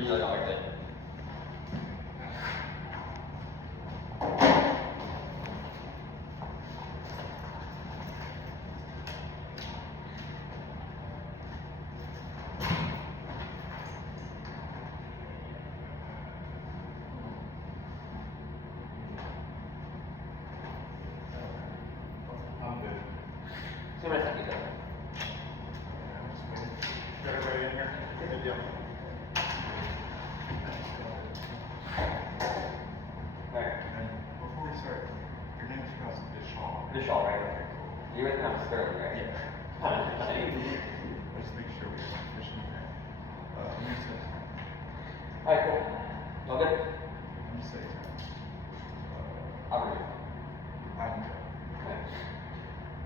really don't like it. I'm good. See what I think you do. Got everybody in here? Good deal. Alright. And before we start, your name is pronounced Vishal. Vishal, right? Okay, cool. You guys know I'm Sterling, right? Yeah. Let's make sure we have officially there. I'm gonna say, Alright, cool. All good? I'm gonna say, I'll read it. I'm Okay.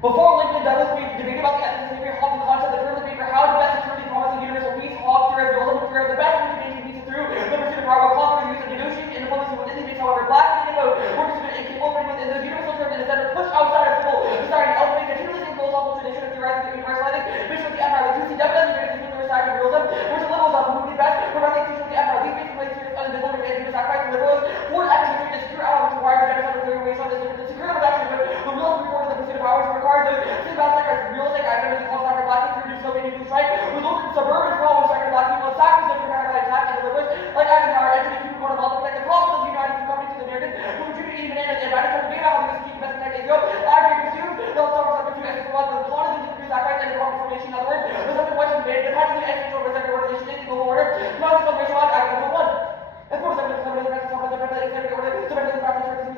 Before Lincoln and Douglas debated about the ethics of slavery, Hobbes the concept, the term debate for how to best secure the promise of universal peace, Hobbes theorized the ultimate career of the best way to maintain peace through the pursuit of power while conquering the use of negotiation and diplomacy within the debates, however, black and Indian vote were considered incapable of within those universal terms and instead were pushed outside of civil society, ultimately continually the philosophical tradition of theorizing the universalizing mission of the empire. The two see definitely the greatest use of the side of realism, which the liberals have moved the best for running the institution of the empire. These basically place serious undivisible and human sacrifice from liberals for the economic to secure our which requires the genocide of the race on this to secure the production of the real reform of the pursuit of power which requires the same bad sacrifice. Realistic activism is called sacrifice black people to Soviet Union strike, resulted in suburban sprawl which sacrificed black people, sacrificed their counter attack and the liberals like Agathangelou entered the Cuban War to protect the province of the United States company to the Americans who contributed eating bananas and riding from the data how they was keeping best protect Israel. Aggregate consumed, they'll start with subject to as well as the causes of the sacrifice and the proper formation. In other words, the subject Western made depending on the existential representative organization in the order, not the racial act, Agathangelou 1. And for the subject of the practice of the executive order, the practice of the practice of the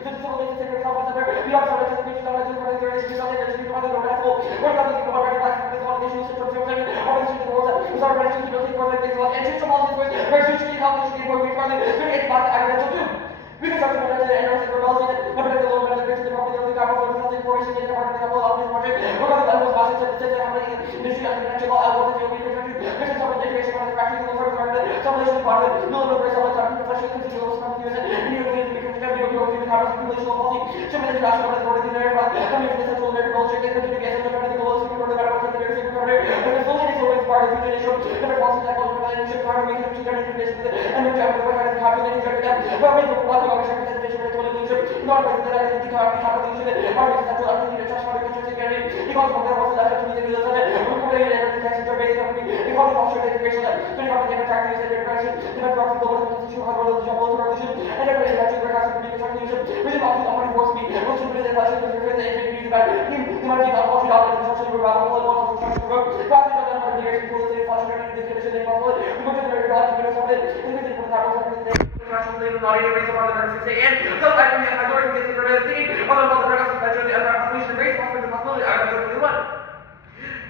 civil basis of the self-center, the opposite of the education of the civil basis of the self-center, the civil basis of the school, where the people are black people, the organization of the organization of the world, the organization of the world, and institutional policies which where socially health should be more reformed, good and bad agricultural too. We can start to know that the NRC rebels and never the lower middle of the property of the capital of the information in the market of the capital of this market, regardless of the process of the system happening in industry and financial law, and what the field we can country, which is some integration of the factories, the first market, some relation part of it, no longer very solid time, professional continuous from the US, and you believe the country of the European capital of population policy, some international government authority in America, coming from the Central American culture, they continue to get some of the global security of the better of the American government, and the fully influenced part of the nation, different policies that goes with the nation, part of the nation, and the job of the White House calculating them, but we will block the representation of the leadership, not by the direction of the capital leadership, our central activity to trust for the country's security, because from there was the effort to the news of it, we completely never detected the basic company, because of offshore integration, the company never tracked the direction, the member of the global constitution, how well the job of the revolution, and every direction where has to be the leadership, within options of money force me, which is within the fashion of the infinity about him, the money of all the options, the social revival, and all the construction work, classes of the number of years, people say, fashion, the condition, they possible, we go to the very God, to know something, and we think for the capital of the national labor, not even raise upon the verse 6 and so I can get my door to get the further thinking, although about the paradox of the empire population race, possibly the possibility, I will go to the one.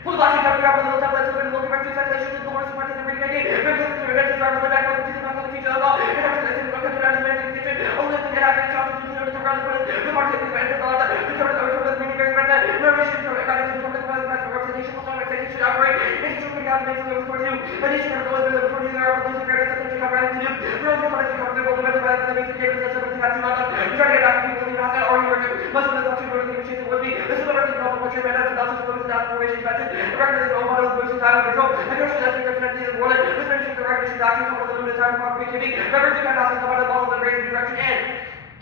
For the last year, we have a little time, let's look at the local country speculation, the more support is a pretty idea, but this is the revenge is our way back to the back of the future of law, and after this, we're going to the kitchen, only the get out of the shop, to the around the point, the market is the end of the term of the many very better, no mission from the representation will start execution operate, and you should have makes it for you, and you should have going to the before you are able to get the country have to do, for the country comfortable, the better by the basic cables that somebody has to not done, you try to get back to people who have that, or you are most of the country going to machine with me, this is what I'm going to call what your man has, and that's what down information mentioned, the record is over the versus time of control, and you're sure that you're going to the world, this mentions the record is actually over the lunar time of creativity, record you can also come out of the bottom of the race direction, and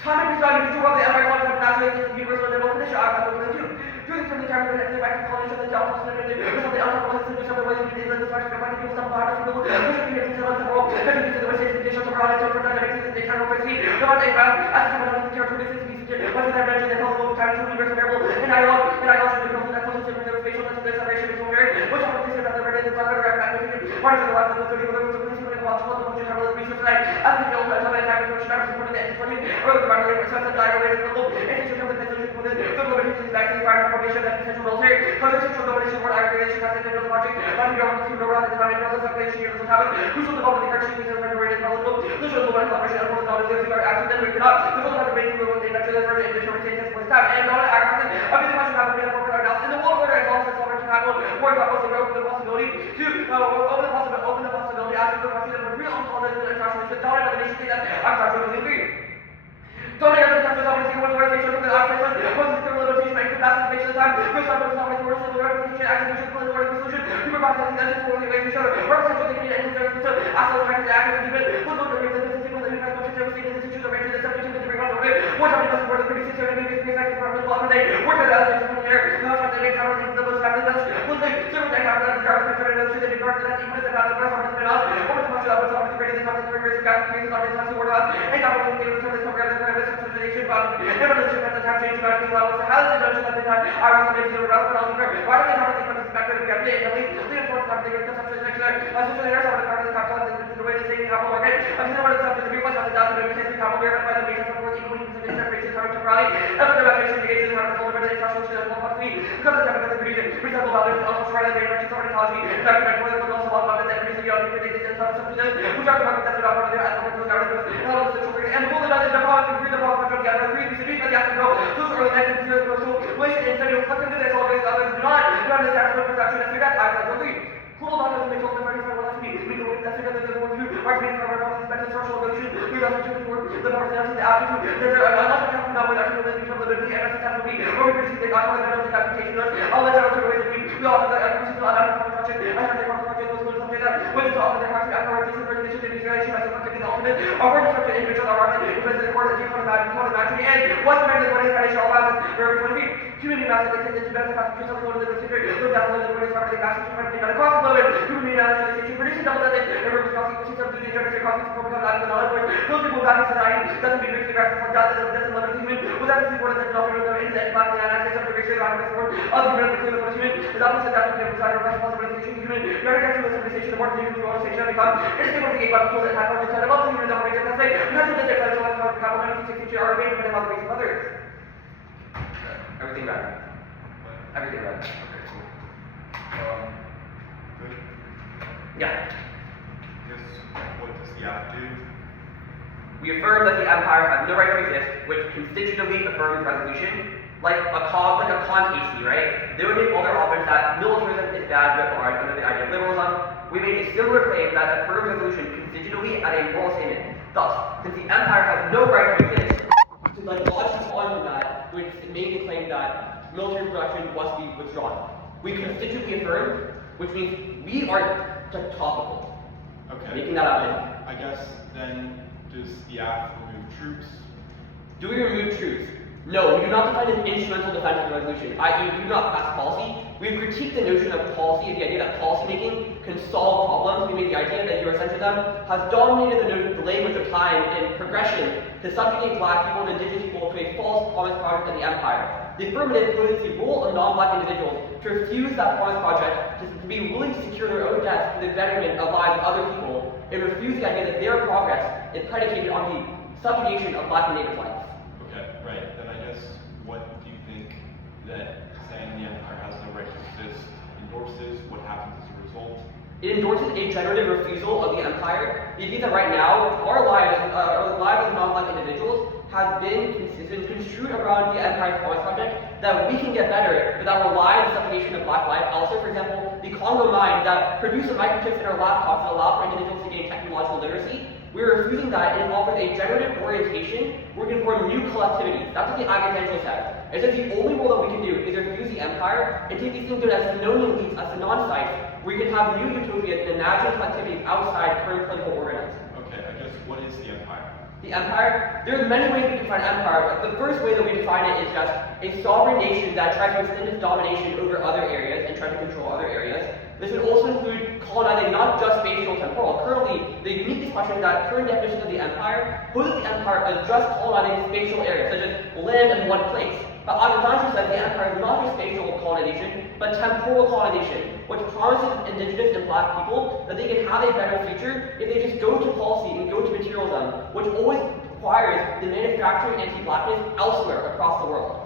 time and deciding to do what the empire concept of naturally is the universal level condition, I'm not going to do. Doing from the time of the back to college of the job of the something else of the system of the way you need the fact of finding people some part of the world, which would be a piece of the world, cutting into the way the conditions of our lives for dynamics in the eternal crazy, the one they found, as the one of the characteristics of the species, what is that mentioned, they call the time to universal variable, and I also should become that close to the facial and the separation between very, which I would consider that the red is the other part of the life of the 30 of the principle of watchful, the function of the research side, as the old time of the which I was supporting the end for you, or the right of the dilated the loop, and it should come to the solution with the limitations back to the environment formation that potential military, constitutional domination, war aggregation, constitutional project, not government to go around the time and the circulation here doesn't happen, crucial to the country is regulated by the loop, the social collaboration of the knowledge of the action, then we cannot, the total have to make the rule in natural effort and determination for time, and not aggregation, everything must have been for our doubts, in the world order as well as the sovereign capital, where that was open the possibility to open the possibility after the country that were real ontologies and international issues, dominated by the nation state that I'm not really agree. Dominated by the countries of the single organization from the outside, was the criminal limitation and capacity based on time, which are both not the organization, activation, political solution, to provide something that is totally away from each other, or potential dignity and conservative, After trying to act as a human, who knows the reason this is the human conscious every single institution arranged in the 72 to bring on the way. What time must support the 36 or the 36 seconds from the block of the day. What are the other things from here? The house of the day, how many the most family does. One thing, servant I have the jar of the picture and the that regards to that, even if the battle of the rest of the house. What was the much of the summer to create the concept of race of gas, creating on the time to word us. And that was the game of service compared to the premise of civilization about never the ship at the time change about the law. So how did the notion at the time? I was maybe the relevant on the why do they have to think from this perspective of the family? And the important something is the subject secular. I just later some of the part of the capital is the way to say the capital market. I just know what the subject of the reflection of the down to the business capital market by the basis of the equal and interpretation coming to Raleigh. After the evaluation of the agents have the full of the international student of philosophy. Because of the type of the producing, reasonable values also try to make mention of ecology. In fact, the for the also about markets that produce the reality for the some substances, which are the markets that are about their aspects of the government and all of the social and the rule that is the province and free the province of the other three, we should be the Agathangelou, those are the next and zero social relation instead of collective to this all these others do not understand what perception and figure out Agathangelou. Who will not have to make all the very for what we do that's because there's one view, our main cover of the special social relation, we have to for the personality, the attitude, there's a lot of talking about what actually will become the ability and necessity to be, or we produce the actual and the application of all the general ways of being, we offer the acquisition of another construction, I have the construction of those something that when it's often the parts of afterwards, this is where the issue of the relation, I suppose the ultimate, or we're constructed individual our art, it was the court that you come imagine, and what's the matter with financial allowance, where we're going to be, community massive, they take the benefit of the social order of the secret, look down the way, start the massive, across the globe, community analysis, producing double that everyone's crossing, which is something to the crossing to become out of the knowledge, those people back in society, doesn't be reached the graph for God, doesn't love the human, was that the one that the dolphin of the internet, back the analysis of the ratio of the form of the human, the human, the opposite that the side of the possibility of human, the other country was civilization, the more the human organization become, it's able to get about people that have on the side of the human, the organization, that's like, not to the difference of the compliment, to teach our way, but about the ways of others. Everything right. Everything right. Okay, cool. Good. Yeah. Yes, what does the app do? We affirm that the empire has no right to exist, which constitutively affirms resolution, like a Kant AC, right? They would make all their offers that militarism is bad writ large under the idea of liberalism. We made a similar claim that affirms resolution constitutively as a moral statement. Thus, since the empire has no right to exist, to like logically on from that, we made the claim that military production must be withdrawn. We constitutively affirm, which means we are topical. Okay. Making that up. I guess then, does the app remove troops? Do we remove troops? No, we do not define an instrumental defense of the resolution, i.e. we do not pass policy. We have critiqued the notion of policy, the idea that policy making can solve problems. We made the idea that Eurocentrism has dominated the language of time and progression to subjugate black people and indigenous people to a false promise project of the empire. The affirmative poses the role of non-black individuals to refuse that promise project, to be willing to secure their own deaths for the betterment of lives of other people, and refuse the idea that their progress is predicated on the subjugation of black and native lives. Okay, right. Then I guess, what do you think that saying the empire has no right to exist endorses? What happens as a result? It endorses a generative refusal of the empire. It means that right now, our lives as non-black individuals has been construed around the empire's promise project that we can get better without relying on the subjugation of black life. Also, for example, the Congo mine that produces microchips in our laptops that allow for individuals to gain technological literacy. We're refusing that, and it offers a generative orientation where we can form new collectivities. That's what the Agathangelou said. It says the only role that we can do is refuse the empire and take these things as synonym elites, as synon sites, where you can have new utopias and imagine collectivities outside current political organisms. Okay, I guess, what is the empire? The empire, there are many ways we define empire, but the first way that we define it is just a sovereign nation that tries to extend its domination over other areas and try to control other areas. This would also include colonizing not just spatial temporal. Currently, the unique question is that current definition of the empire poses the empire as just colonizing spatial areas, such as land in one place. But Agathangelou said the empire is not just spatial colonization, but temporal colonization, which promises indigenous and black people that they can have a better future if they just go to policy and go to materialism, which always requires the manufacturing anti-blackness elsewhere across the world.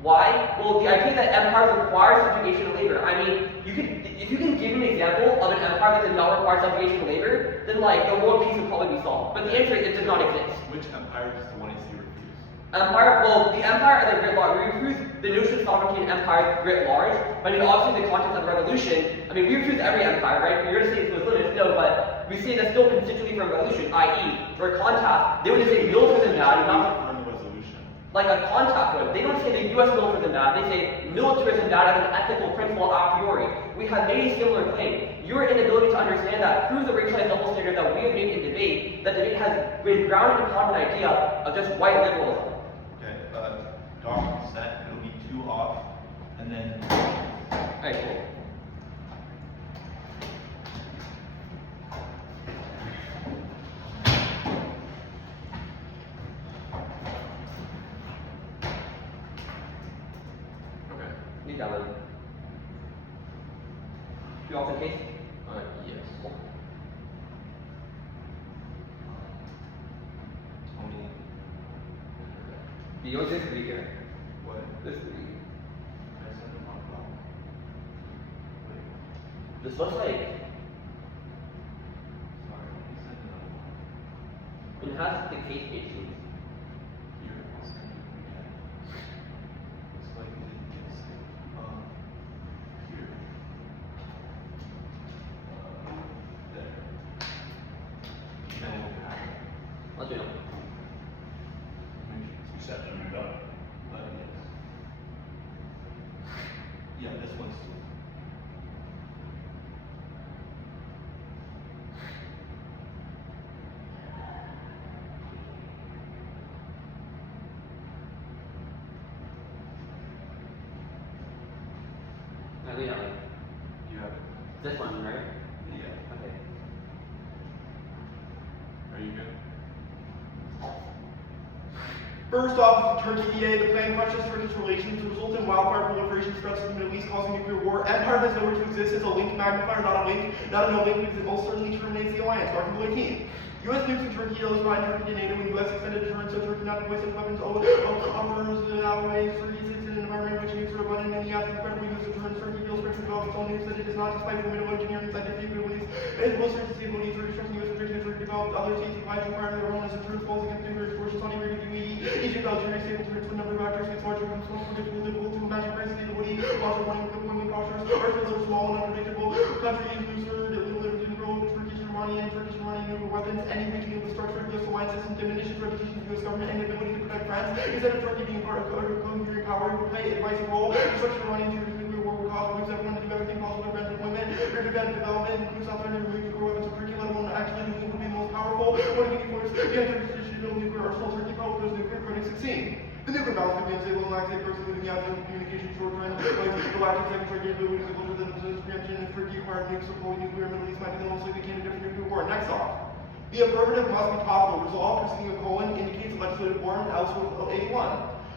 Why? Well, the idea that empires require subjugation of labor. I mean, if you can give me an example of an empire that does not require subjugation of labor, then like the world peace would probably be solved. But the answer is it does not exist. Which empire does the 1AC refuse? The empire as a writ large, we refuse the notion of sovereignty in empire writ large. I mean, obviously the context of revolution, I mean, we refuse every empire, right? You're going to say it's limited, no, but we say that's still constitutively from revolution, i.e., for contact, they would just say militarism bad and not like a contact would. They don't say the U.S. militarism bad, they say militarism bad as an ethical principle a priori. We have made a similar claim. Your inability to understand that proves the racialized double standard consider that we have made in debate, that debate has been grounded upon an idea of just white liberalism. Okay, Dr. Set, it'll be 2 off, and then. Alright, cool. Okay. Need that one. You also case? Yes. Tony. You know this week here. What? This week. I said the wrong problem. Wait. This looks like Sorry, you said the wrong one. it has the case issues. Here, I'll send it again. Looks like it didn't get saved. Here. There. Then we'll have it. Let you know. Exception, you're done. Yes. Yeah, this one's too. I think I like You have it. this one, right? Yeah. Okay. Are you good? First off, the Turkey VA, the plan crushes Turkish relations, result in wildfire proliferation threats to the Middle East causing nuclear war. Empire has nowhere to exist as a link magnifier, not a link, not a no link, because it most certainly terminates the alliance. Article 18. U.S. nukes in Turkey, those behind Turkey to NATO, and U.S. extended deterrence so Turkey not to waste such weapons offers always Turkey sits in an environment which nukes are abundant in the absence of credible U.S. deterrence. Turkey feels pressure to develop its own nukes that it does not, despite formidable engineering scientific capabilities and most capabilities. Turkey strengthens U.S. protection if Turkey developed other states supplies required their own as deterrence falls against nuclear explosions. Saudi Arabia, UAE, Egypt, Algeria, stable to a number of actors, it's larger and small, predictable, difficult to imagine price stability, loss of money, equipment, cautious, our fields are small and unpredictable, countries looser, little in growth, Turkish Iranian nuclear weapons, any weakening of the structure of U.S. alliance system diminishes reputation of the U.S. government and the ability to protect France. Instead of Turkey being part of a coherent power, it will play a vital role. Destruction of Iranian nuclear war will cause moves everyone to do everything possible to prevent deployment, or prevent development, include South China removing nuclear weapons from Turkey, let alone actually moving will be the most powerful. What do you force? The Turkish tradition to build nuclear arsenal, Turkey probably goes nuclear critics succeed. The nuclear balance could be unstable and lax, including the absence of communication short term, like the lack of second target ability to culture that observes preemption if Turkey acquired nukes or fully nuclear Middle East might be the most likely candidate for nuclear war. Next off. The affirmative must be topical. Resolve preceding a colon indicates a legislative form, else with 81.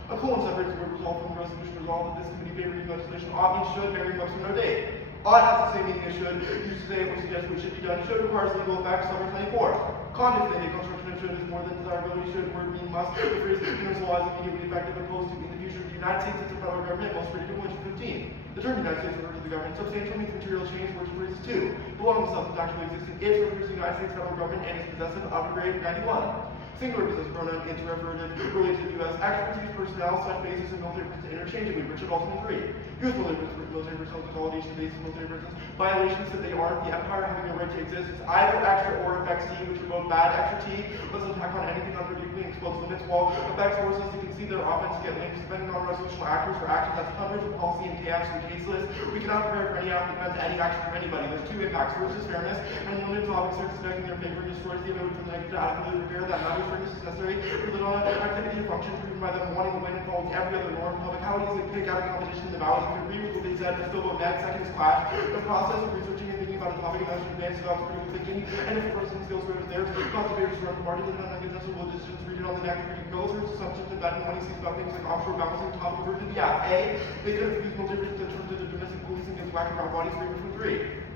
A colon separates the word resolve from the resolution. Resolve that this committee favoring legislation ought means should, very much no date. Ought has the same meaning as should, used to say or suggest what should be done. Should requires legal effect, summer 24. Context in a construction of should is more than desirability. Should word mean must. The phrase universal is immediately effective opposed to in the future. The United States is the federal government, most predictable, issue 15. The term United States refers to the government. Substantial means material change, which phrases 2. Belong to substance actually existing. It refers to the United States federal government and is possessive of grade 91. Singular possessive pronoun, interrogative, related to U.S. expertise, personnel, such basis, and military persons interchangeably. Richard also agree. U.S. military personnel consolidation basis, military persons. Violations that they are the empire having a right to exist is either extra or affects T, which are both bad. Extra T does attack on anything unpredictably and explodes limits, while affects forces to concede their offense to get links depending on resolutional actors for action. That's hundreds of policy and KFs and case lists. We cannot prepare for any act that prevents any action from anybody. There's 2 impacts. First is fairness, and limited topics are expecting their favor and destroys the ability for the negative to adequately repair that matters. Fairness is necessary for the activity to function, proven by them wanting to win and following every other norm. Publicality is a pick out of competition in the valley. You can agree with what they said, but still vote next. Second is clash. The process of researching and thinking about a topic and actually advance about critical thinking, and if a person skills where it's theirs, cause debaters to run the party, then uncontestable decisions read it on the neck, reading goals, or assumptions and betting when he sees about things like offshore balancing, topic version. Yeah, A. They could have used military in terms of the domestic policing against whack around bodies, 3 3.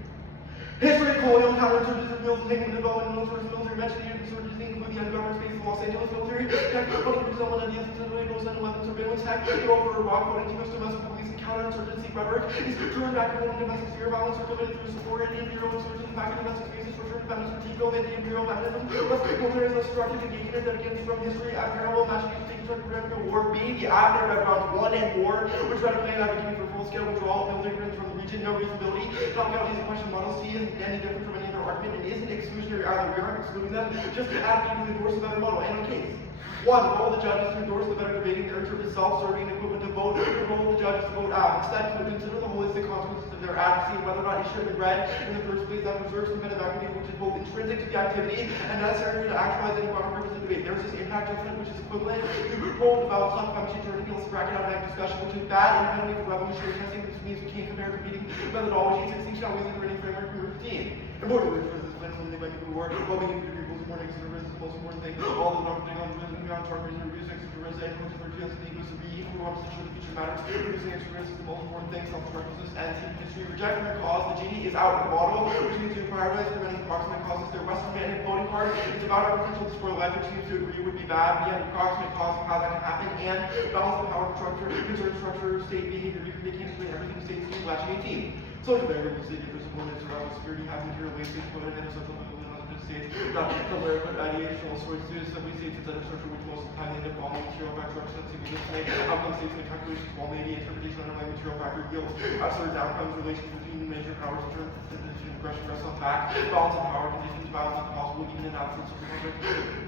History of colonial counterinsurgency reveals the taking development of military mentioned here, insurgency include the ungoverned space of Los Angeles military, tech, running for someone at the essence of the Windows and weapons surveillance tech, over Iraq, voting U.S. domestic police and counterinsurgency rhetoric is driven back to domestic sphere violence circulated through support and imperial insurgency back in domestic spaces for certain feminist critique of anti-imperial feminism, plus military is less destructive engagement that begins from history as parallel matching to take to prevent war. B. The abnormal backgrounds 1 and 4, which try to plan advocating for full-scale withdrawal of military from the region, no reasonability. Topic is a question model. C isn't any different from any other argument and isn't exclusionary either. We aren't excluding them, just asking you to endorse a better model. And on case. 1. The role of the judge is to endorse the better debating character of self-serving and equivalent to vote. The role of the judge is to vote out. Instead, to consider the holistic consequences of their advocacy and whether or not it should have been read in the first place. That preserves the method of equity, which is both intrinsic to the activity and necessary to actualize any broader purpose of debate. There is this impact judgment, which is equivalent to the role of about some function to reveal bracket automatic discussion, which is bad independently for revolutionary testing, which means we can't compare competing methodologies. Extinction always under any framework we were routine. Important words for this plan, something like people who work, well-being individuals, more negative service is the most important thing. All the doctrine on rhythm, beyond targeting the reviews, extra risk, and coaches for GLC, equals to be equal to opposition to the future matters. Reducing extra risk is the most important thing. Self-requisites and team history. Reject from your cause. The genie is out of the bottle, which means to prioritize preventing approximate causes. Their Western man and voting card. It's about our potential to spoil life, which seems to agree would be bad. We have an approximate cause of how that can happen, and balance the power structure, concern structure, state behavior, recommunication between everything states do, latching 18. Social variables, state difference, components, survival, security, have material waste, component, and social states, not somewhere, but ideational source to assembly states and other structure, which most of the time end up following material factor representing estimate outcome states and calculations, while maybe interpretation underlying material factor yields absurd outcomes, relations between measure powers, aggression, rests on fact, balance of power, conditions, balance of possible, even in absence of conflict.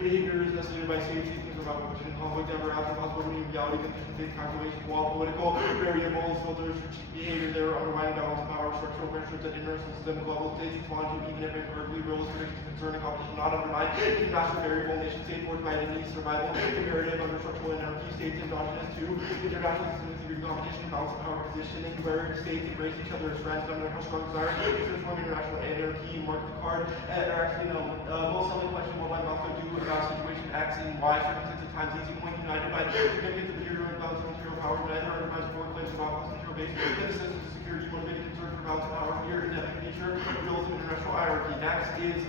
Behavior is necessary by states, these things are about which in conflict ever after possible in reality, conditions, based calculations, while political variables, filters, behavior, there are underlying balance of power, structural measures at international systemic level, states respond to even if incorrectly, realist predictions, concern, and competition not undermined, international variable, nation state, forced by identity, survival, imperative, under structural anarchy, states endogenous to international systems, theory, competition, balance of power, positioning, where states embrace each other as friends, no matter how strong desire, to transform international anarchy, mark the card, or actually no, most selling question, what might Moscow do about situation X and Y, circumstances times easy point united by significance of material and balance of material power, neither undermines four claims of opposite material base, synthesis of security, motivated concern for balance of power, fear, endemic nature, realism, international hierarchy. Next is,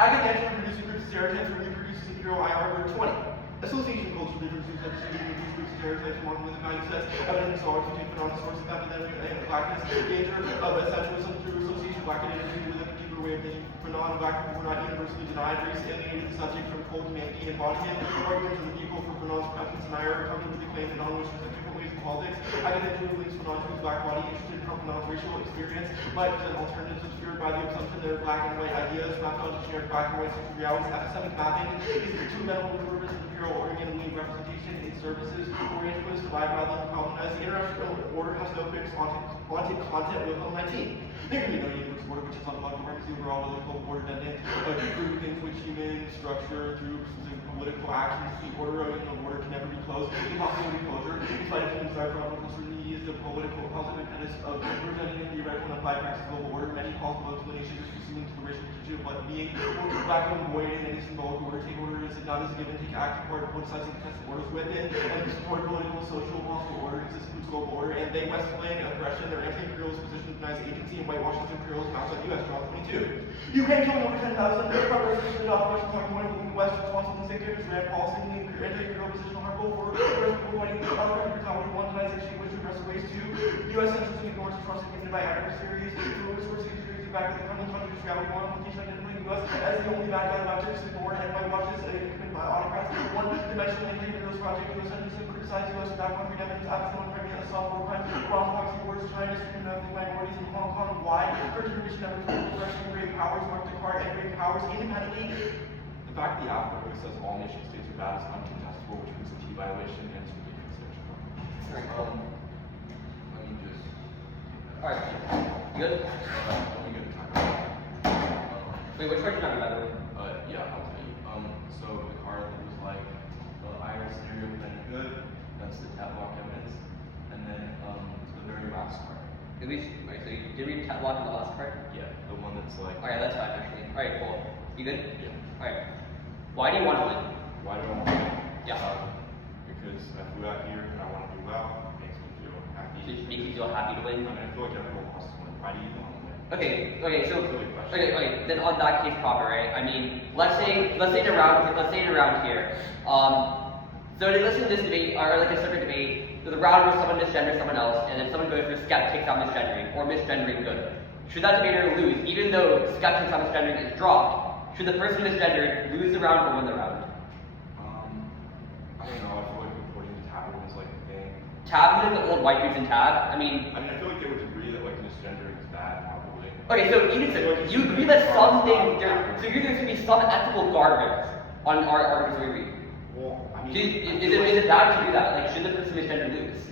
Agathangelou reducing groups of stereotypes when reproduces imperial IR word 20. Association culture differences such as reducing groups of stereotypes along with the value sets, evidence knowledge to take on source of epidemic and blackness, danger of essentialism through association, black identity with a particular way of thinking for non-black people who are not universally denied, race alienated the subject from cold humanity and embodiment, argument to the vehicle for Fanon's preference and IR, accompanied with the claim that non-Westerners have different ways of politics. Agathangelou links Fanon to his black body, interested in how Fanon's racial experience might present alternatives obscured by the assumption that are black and white ideas, mapped onto generic black and white social realities. Epistemic mapping is the two mental purpose of imperial oriented representation in services oriented was divided rather than colonized. The international order has no fixed wanted content with 19. There can be no universal order which is on democracy overall, whether called order dependent, through things which human structure, through political actions, the order of the order can never be closed. Impossible to be closure. In spite of human desire for political certainty is the political positive dependence of representing the theoretical and applied practice of global order. Many possible explanations are pursuing to the racial institute of what being or back on void and any symbolic order. Take order is not as a given, take active part of both sides of the test orders within and support political, social, possible order, existence, global order, and they Westland aggression, their anti-imperialist position denies agency and whitewashes imperialist mounts on US, John 22. Ukraine killing over 10,000, progress in the operation talking one in the West, responsible to the same characters, Rand policy, and the anti-imperial positional hardcore for avoiding unrecovered brutality, one denies extinguished aggressive ways to US centers and ignores trust given by adversaries, through resources security back to the country reality, one implication identifying the US as the only bad guy about to ignore and whitewashes committed by autocrats, one dimensional anti-imperialist project, US centers and criticize US without concrete evidence, absent Crimea, software crime, wrong proxy wars, China, streaming nothing minorities in Hong Kong, why? First tradition number 2, progression, great powers, mark the card, and great powers independently. The fact the affidavit says all nation states are bad is uncontestable, which means a T violation and it's ridiculous. Alright, cool. Let me just. Alright, you good? Let me get the time. Wait, which part are you talking about? Yeah, I'll tell you. So the card that was like the iris scenario then good, that's the Tatlock evidence, and then the very last card. At least, right, so you did read Tatlock in the last part? Yeah, the one that's like. Alright, that's fine actually. Alright, cool. You good? Yeah. Alright. Why do you want to win? Why do I want to win? Yeah. Because I flew out here and I want to do well. It makes me feel happy. Does it make you feel happy to win? I mean, I feel like everyone wants to win. Why do you want to win? Okay, so Silly question. okay, then on that case proper, right? I mean, let's say it around here. So they listen to this debate or like a separate debate. So the round where someone misgenders someone else, and then someone goes for Skep takes out misgendering or misgendering good. Should that debater lose, even though Skep takes out misgendering is dropped? Should the person misgendered lose the round or win the round? I don't know. I feel like reporting to Tab was like a thing. Tab and the old white dudes in Tab. I mean, I feel like they would agree that like misgendering is bad, probably. okay, so even so, you agree that some things there, so you think there's gonna be some ethical guardrails. on our arguments we agree. Well, I mean, Is it bad to do that? Like, should the person misgender lose?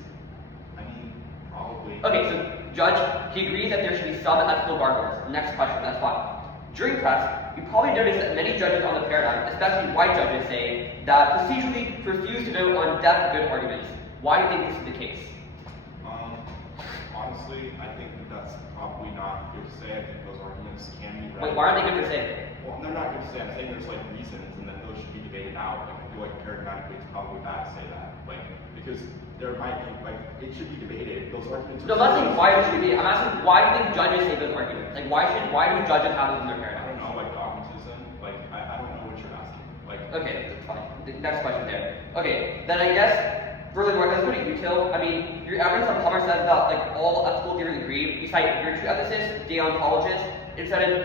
I mean, probably. Okay, so Judge, he agrees that there should be some ethical guardrails. Next question, that's fine. During press, you probably noticed that many judges on the paradigm, especially white judges, say that procedurally refuse to vote on deaf good arguments. Why do you think this is the case? Honestly, I think that that's probably not good to say. I think those arguments can be read. Wait, why aren't they good to say? Well, they're not good to say. I'm saying there's like reasons, and that those should be debated out. Like, I feel like paradigmatically it's probably bad to say that. Like, because there might be, like, it should be debated. Those arguments No, I'm not saying why it should be. I'm asking why do you think judges say those arguments? Like, why do judges have those in their I paradigm? don't know, like dogmatism. Like, I don't know what you're asking. Like, Okay, that's fine. The next question there. Okay, then I guess furthermore, let's go to util. I mean, your evidence on Plummer says that like all ethical theories agree. You cite virtue ethicists, deontologists.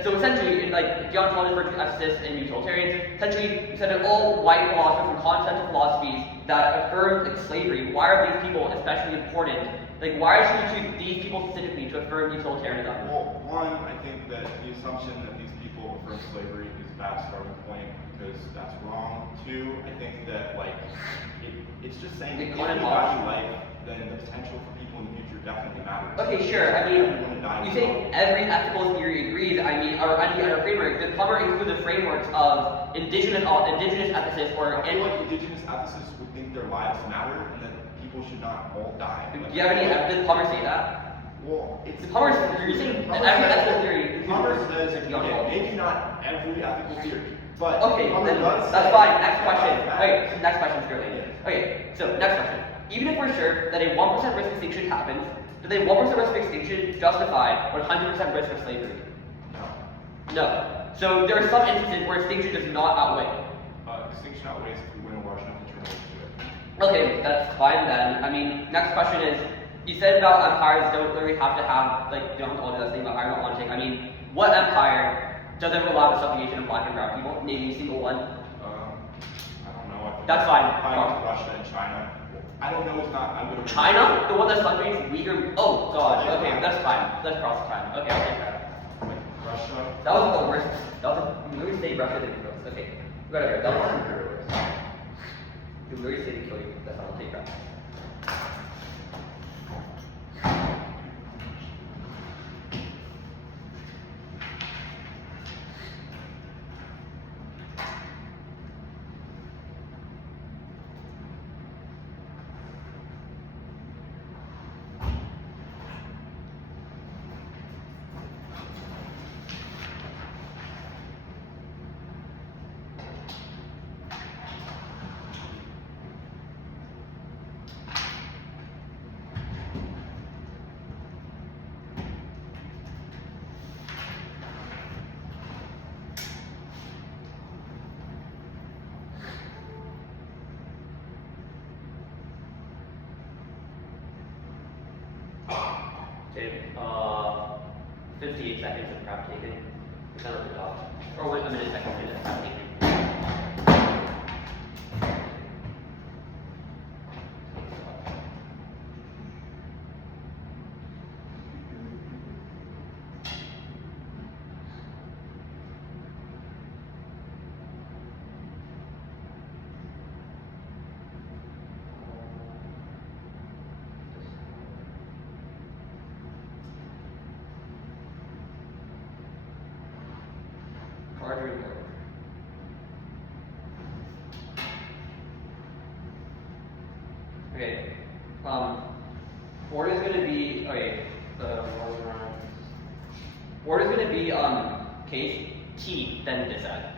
So essentially, like deontologists, virtue ethicists, and utilitarians. Essentially, you said that all white philosophers from continental philosophies that affirm like slavery. Why are these people especially important? Like, why should you choose these people specifically to affirm utilitarianism? well, one, I think that the assumption that these people affirm slavery is a bad starting point because that's wrong. Two, I think that like it's just saying that if you value life, then the potential for people in the future definitely matters. Okay, sure. I mean, die you say every ethical theory agrees. I mean, or any other framework. Does Plummer include the frameworks of indigenous ethicists or? I feel like indigenous ethicists would think their lives matter and that people should not all die. Do you have any? Did Plummer say that? Well, it's Plummer. You're saying that every ethical theory. Plummer says maybe not every ethical theory, but okay, then that's fine. Next question. Okay, so next question, Sterling. Okay, so next question. Even if we're sure that a 1% risk of extinction happens, does a 1% risk of extinction justify 100% risk of slavery? No. No. So there are some instances where extinction does not outweigh. Extinction outweighs if we win a large enough internal to it. Okay, that's fine then. I mean, next question is, you said about empires don't really have to have, like, don't all do that thing about empire not wanting. I mean, what empire doesn't allow the subjugation of black and brown people? Name me a single one. I don't know. I think That's fine. Russia and China. I don't know. It's not. I'm gonna. China? The one that subjugates Uyghur? Oh god. Okay, that's fine. Let's cross the time. Okay, I'll take that. Like Russia. That was the worst. That was. You literally say Russia didn't kill us. Okay, whatever. That was imperialist. You literally say to kill you. That's how I'll take that. Okay, 58 seconds of crap taken. It's not really off. Or wait, a minute, second minute of crap taken. Harder and harder. Okay. Order is going to be order is going to be case T then this at.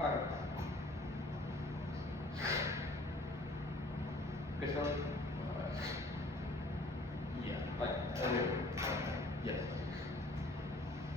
Alright. Christopher? Yeah. Right. Yes.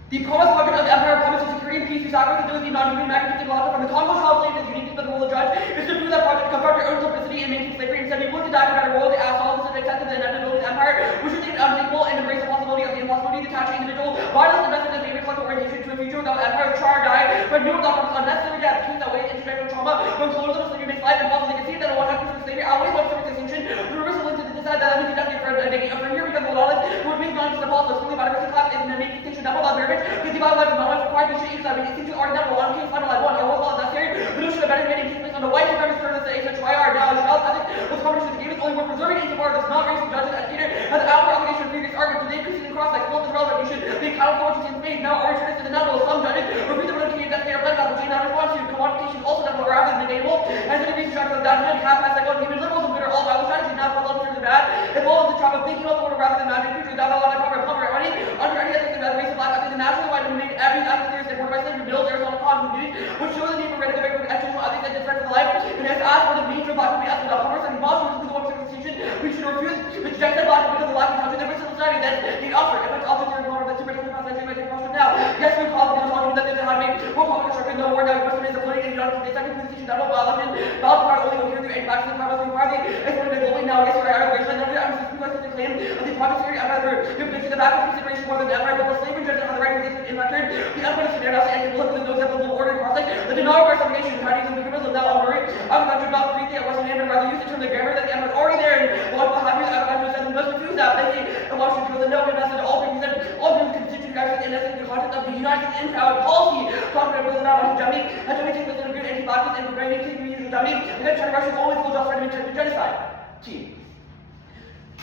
The promised project of the empire promises security and peace through sacrifice, ability, non-human magnitude, and logic from the Congo child slave that's unique to the role of judge is to prove that project to confront your own simplicity and maintain slavery instead of willing to die no matter what the asshole and accept the inevitability of the empire, which is unthinkable and embrace the possibility of the impossibility to attach an individual vital investment and favorite collective orientation to a future without empire char die, but new without purpose unnecessary death, keep that way intellectual trauma from colonialism slavery makes life impossible. They can see that a 100% slavery outweighs 1% extinction. The reversal linked to the decide that means you definitely for a decade from here because of the knowledge who remains non the possible simply by the rest of class and then make distinction double without marriage because the vital life of non-life required to shoot each side distinction are inevitable on case final life one or what all necessary. The notion of better mating takes place on the white supremacist terms that such why our knowledge of ethics was combination with the game is only worth preserving insofar as not raising judges educator has an outward obligation of previous argument to the increasing and cross-sex full of relevant you should be accountable for what you see in space now or return to the inevitable. Some judges repeat the related investigator blend out which in response to commodification also inevitable rather than debatable and so the reason track of the document half past like human liberalism good or all Bible strategies now for love turns to bad it follows the trap of thinking about the order rather than imagining future without a lot of proper plumber money under any ethics of the race of black ethics and naturally white dominate every ethic theory supported by slavery bills Aristotle Kant who news which show the need for radical victim actual ethics that different from life and has asked for the means for black to be ethical commerce and impossible to the one constitution we should refuse to reject that black because of the lack of country difference in society that they offer if it's also theory of that super different concept might take question now yes we call it the talking that there's a hard make we'll call it constructed no more now question is the floating and you don't the second position that will balance part only will hear through eight factions and powers of party it's one of the globally now yes we are racial and every I'm just to claim of the project theory I'd rather give the back of consideration more than ever but the slavery judges have the right to this in return the unpunished scenario and can look with those that will order and cross the denial of our subjugation parties and the criminals of now all worry I'm not to not freely I wasn't named and rather use the term the grammar that the emperor is already there and what will have you I don't understand must refuse that they say and Washington was a no and message all things that all things constitute actually in essence the content of the United States empowered policy confident with not on Germany and Germany takes within a good anti-blackness and preparing to use Germany and then China Russia always will just right to genocide. T.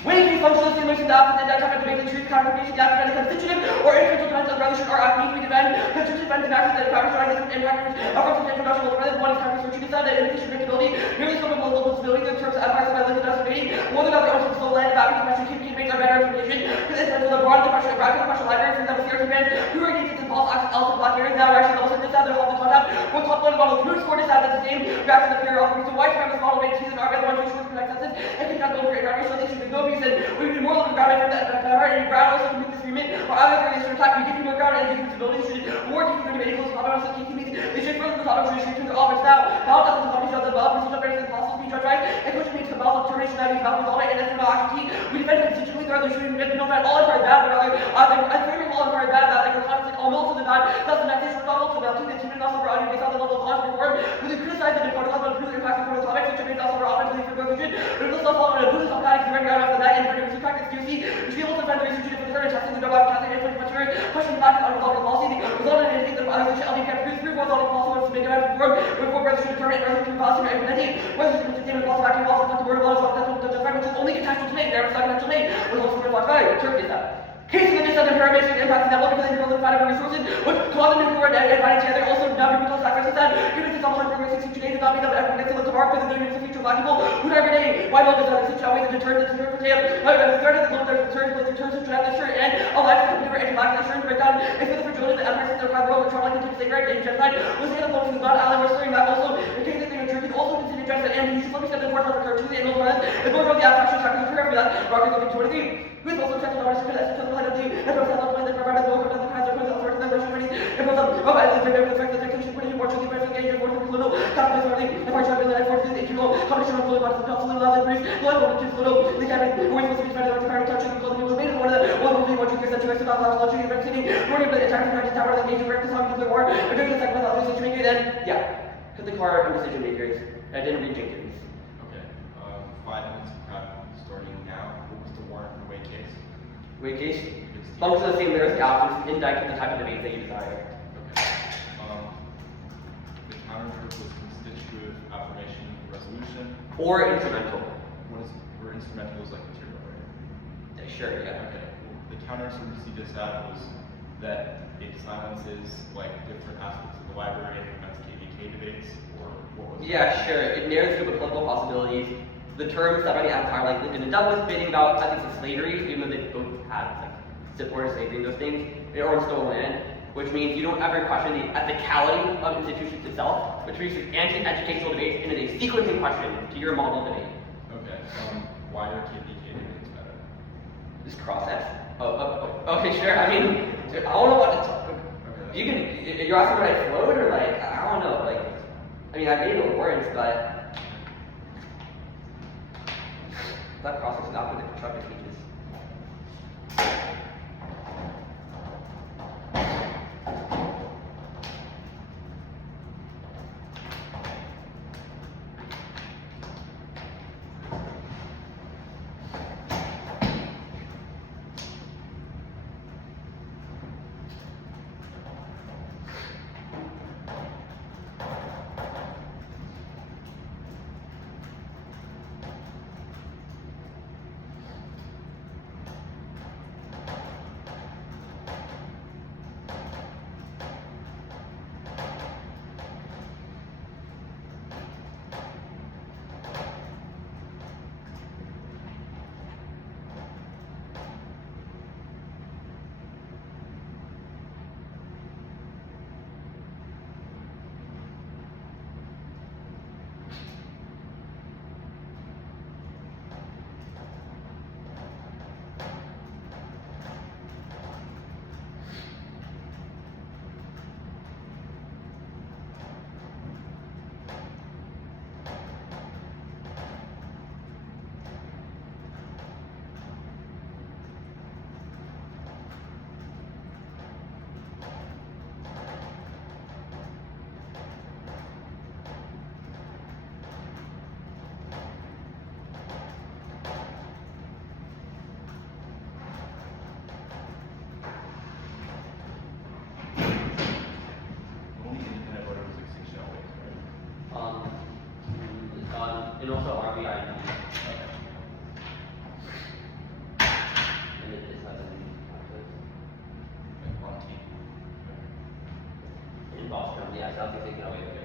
When it functional simulation the opposite that type of debate the truth confirmation the academic constitutive or incremental defense of revolution or act need to be defended constitutive defense and actions that power showing this impact of representation national president one is Congress for truth decide that indication of predictability nearly scope of multiple possibilities in terms of empires by living and debating more than other oceans soul land about information keep debates are better information because it's the broad question of rapid question library for example serious events who are against and false acts alpha black areas now actually also decide their whole contact with top one model through score decide that the same reaction of period also reason why this model makes season are better one to short connect senses and can calculate for interaction so they should go because we need more than the ground effort that and ground also to meet this agreement or other areas to attack we give you more ground and give you stability should more keep your debating close comment also keep meetings they should further the topic should return to office now how does the company show the above procedural fairness and possible feature right and which means the balance of termination that we found all right and that's no action key we defend constitutionally throughout the shooting we don't find all empire bad but rather I think all empire bad that like conflict all milk to the bad that's the next issue for Donald to the two that team and also for audio based on the level of conflict reform we can criticize the protocol but improve the impact of protocol topics which are based also for offense for confusion but it will still follow and improve the subconics right after that and for practice QC we should be able to defend the research for the third and testing the double testing and material pushing back on unresolved policy the result of anything that others should LD can prove what's all the policy wants to make a reform whether should determine and resolution policy or implementing whether it's entertainment policy backing policy not the word laws of the defend which is only contextual to make there is not contextual to make was also for block value Turkey is that Casing the distant paramedics and impacts that because they control the fight of resources which cause the nuclear and fighting together also now brutal sacrifices that even if it's all 160 days not being able to ever get to look tomorrow because they're doing the future of black people who every day why not does that exist always the deterrent for tail the third is the there's returns to try to assure and a life to computer and black insurance breakdown if for the fragility of the empire since their private world control like to take right and genocide was the other one not ally restoring that also in case the thing of Turkey also continue genocide and you should let me step in forth on the to the animal violence and both of the action attackers for every that rocket going to 23 who is also checked on our secret as to the line of the and those that the provided the work of the kinds of authorities and Russian ready and both of I think the fact that the country putting more to the press engagement for the little capitalist party and for sure that for the internal competition of the party absolutely not the brief no one to little the cabinet who is supposed to be trying to private touch and call the people made one of the one of the what you guys that you guys about how luxury university running the attacking practice tower that engaging practice on nuclear war or doing the second without losing to then yeah cut the car and decision makers I didn't read Jenkins. Okay. 5 minutes of prep starting now. What was the warrant for Wade case? Wade case? Functions the same there as the options indict the type of debate that you desire. Okay. The counter was constitutive affirmation resolution. Or instrumental. Or instrumental is like material, right? Sure, yeah. Okay. The counter so we see this at was that it silences like different aspects of the library and prevents KVK debates, or what was it? Yeah, sure. It narrows the political possibilities. The terms that by the empire, like Lincoln and Douglas, debating about ethics of slavery, even though they both had like supported slavery and those things, or stolen land, which means you don't ever question the ethicality of institutions itself, which reduces anti-educational debates into a sequencing question to your model debate. Okay. Okay. Why do KPK do things better? Just cross X. Okay, sure. I mean, dude, I don't know what to talk. Okay. You can. You're asking what I float or like I don't know. Like, I mean, I made it words, but that cross X is not what the constructor teaches. And also RBID. And it has a Like on team. in Boston, yeah, so I'll be taking away there.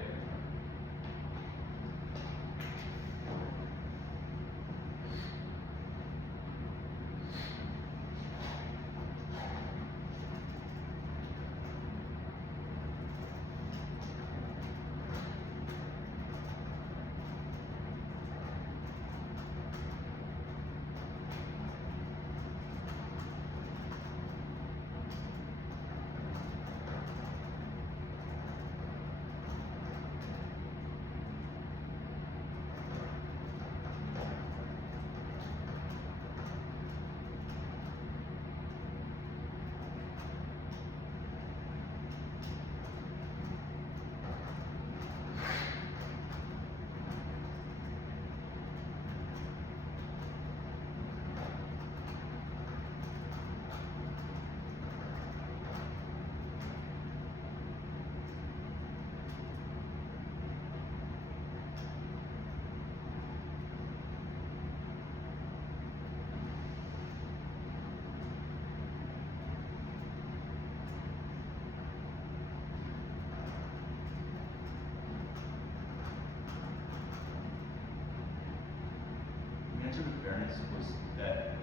The answer to fairness was that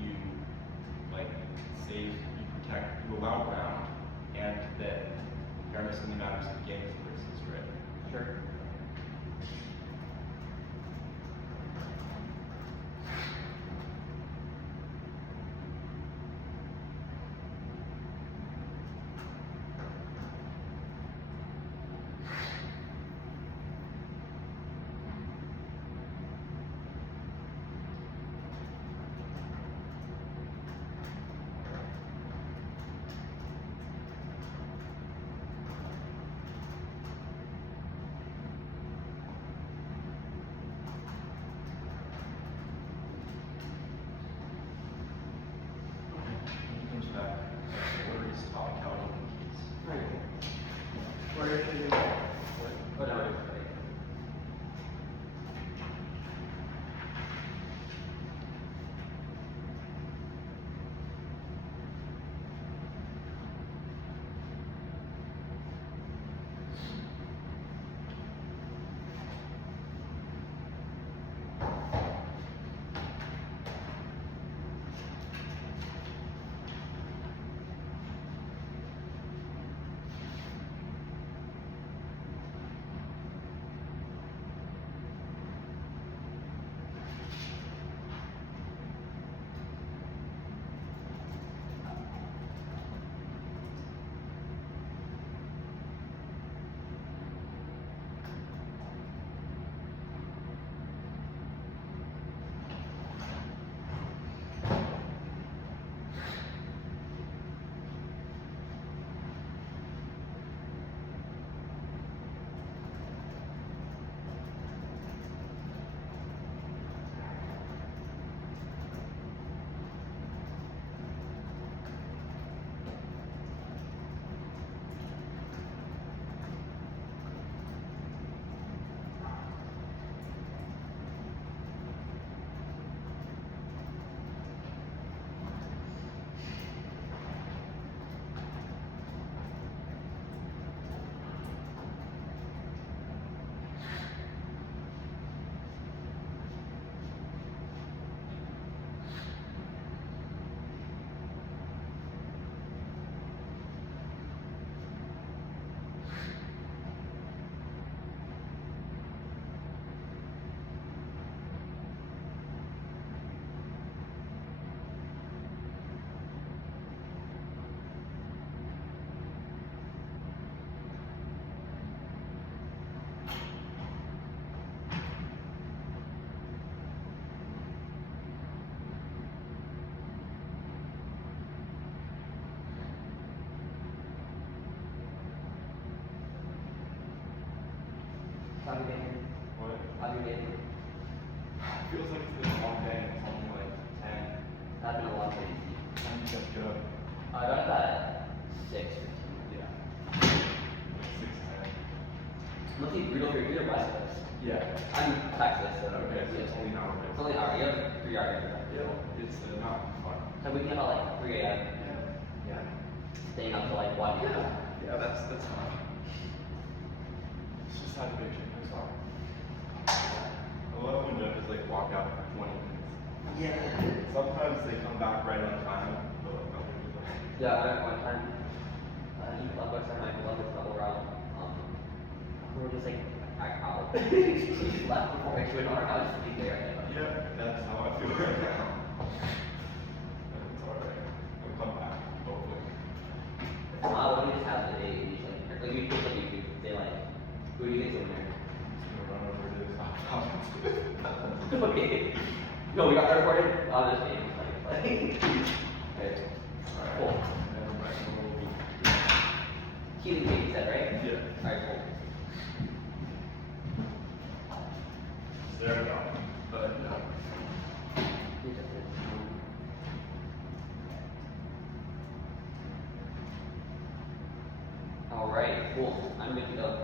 you save, you protect, you allow ground, and that fairness only matters if the game is versus, right? Sure. How have you been here? What? How have you been here? Feels like it's been a long day. It's only like 10. That's been a long day. When did you guys get up? I got up at 6:15. Yeah. Like 6:10. Must be brutal for you. You're West Coast. Yeah. I'm Texas, so Okay, so it's only an hour. it's only an hour. You have 3 hours. Yeah. It's not fun. So we can about like 3 a.m. Yeah. Staying up till like 1 a.m. Yeah, that's fine. It's just had a big chicken. I'm sorry. I love when judges like walk out for 20 minutes. Yeah. Sometimes they come back right on time, but like others like. Yeah, I remember one time, you club books and my club was double round. We were just like, out. She just left before I went on her house to be there. Yeah, that's how I feel right now. It's alright. I'll come back, hopefully. What do we just have today? Like we put like you say like, who do you think's in there? Just gonna run over to this hot Okay. No, we got that recorded on this game. Okay. Alright. Cool. Never mind. Keely Kate, you said, right? Yeah. Alright, cool. There we go. But no. Alright, cool. I'm good to go.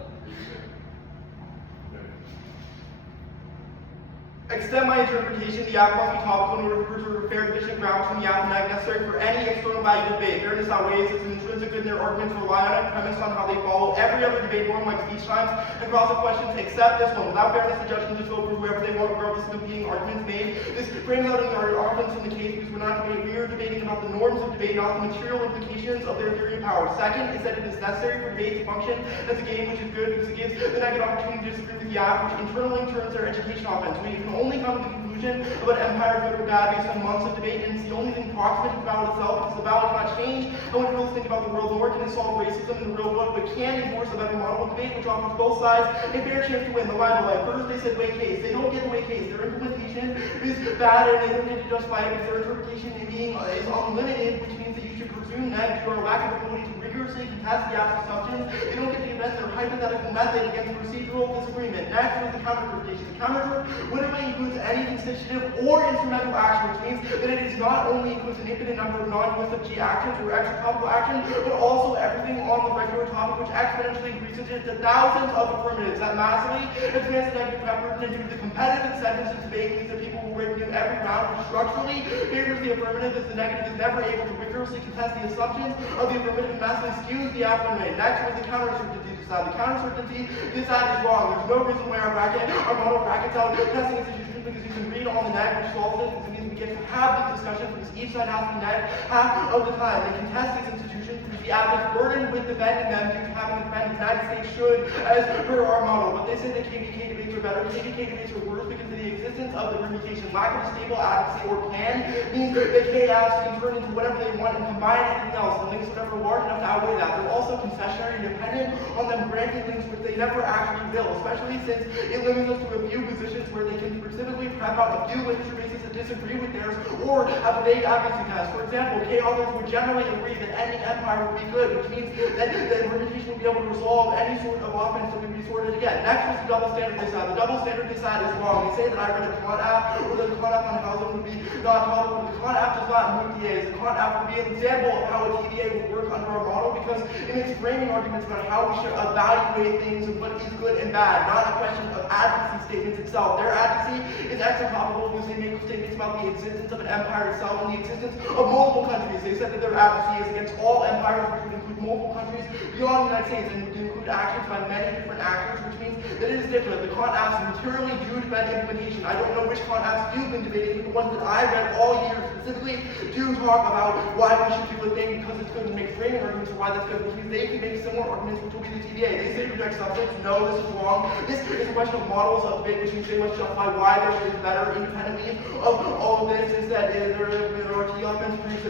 Extend my interpretation, the act must be topical in order to preserve a fair division of ground between the act and act necessary for any external value debate. Fairness outweighs its intrinsic good in their arguments rely on it, premised on how they follow every other debate norm like speech times and cross of questions except this one. Without fairness, the judge can just go for whoever they want regardless of competing arguments made. This frames out in our arguments in the case because we're not debating, we are debating about the norms of debate, not the material implications of their theory of power. Second is that it is necessary for debate to function as a game, which is good because it gives the negative opportunity to disagree with the act, which internally turns their education offense. We can only come to the conclusion of an empire good or bad based on months of debate, and it's the only thing proximate to the ballot itself because the ballot cannot change how liberals think about the world, nor can it solve racism in the real world, but can enforce a better model of debate which offers both sides a fair chance to win. The line by line. First, they said way case. They don't get the way case. Their implementation is bad, and they don't get to justify it because their interpretation is unlimited, which means that you should presume that due to our lack of ability to rigorously contest the absent assumptions, they don't get to invent their hypothetical method against procedural disagreement. Next is the counter-interpretation. The counter-interpretation literally includes any constitutive or instrumental action, which means that it is not only includes an infinite number of non-US of G actions or extra topical actions, but also everything on the regular topic, which exponentially increases it to thousands of affirmatives. That massively expands the negative prep burden, and due to the competitive incentives in debate means that people will renew every round, which structurally favors the affirmative, as the negative is never able to rigorously contest the assumptions of the affirmative and massively skews the affirmative. Next was the counter-certainty side. The counter-certainty, this side is wrong. There's no reason why our model brackets out testing institutions because you can read on the net, which solves it, because it means we get to have this discussion because each side has to be net half of the time. They contest these institutions because the app is burdened with defending them due to having to defend the United States should, as per our model. But they say that KVK debates are better. KVK debates are worse because of the existence of the permutation. Lack of a stable advocacy or plan means that K Affs can turn into whatever they want and combine anything else. The links are never large enough to outweigh that. They're also concessionary and dependent on them granting links which they never actually will, especially since it limits us to a few positions where they can specifically prep out a few literature bases that disagree with theirs or have a vague advocacy test. For example, K authors would generally agree that ending empire would be good, which means that the permutation would be able to resolve any sort of offense that would be sorted again. Next was the double standard they side. The double standard they side is wrong. They say that I read a Kant app or that the Kant app on housing would be not tolerable. The Kant app does not move TAs. The Kant app would be an example of how a TVA would work under our model because in its framing arguments about how we should evaluate things and what is good and bad, not a question of advocacy statements itself. Their advocacy is extra-topical because they make statements about the existence of an empire itself and the existence of multiple countries. They said that their advocacy is against all empires, which would include multiple countries beyond the United States and would include actions by many different actors, which means that it is different. The Kant apps materially do defend implementation. I don't know which Kant apps you've been debating, but the ones that I read all year specifically do talk about why we should do a thing because it's good and make framing arguments for why that's good, which means they can make similar arguments which will be the TVA. They say reject subjects. No, this is wrong. This is a question of models of debate, which means they must justify why theirs is better independently of all of this. Instead, our T offense proves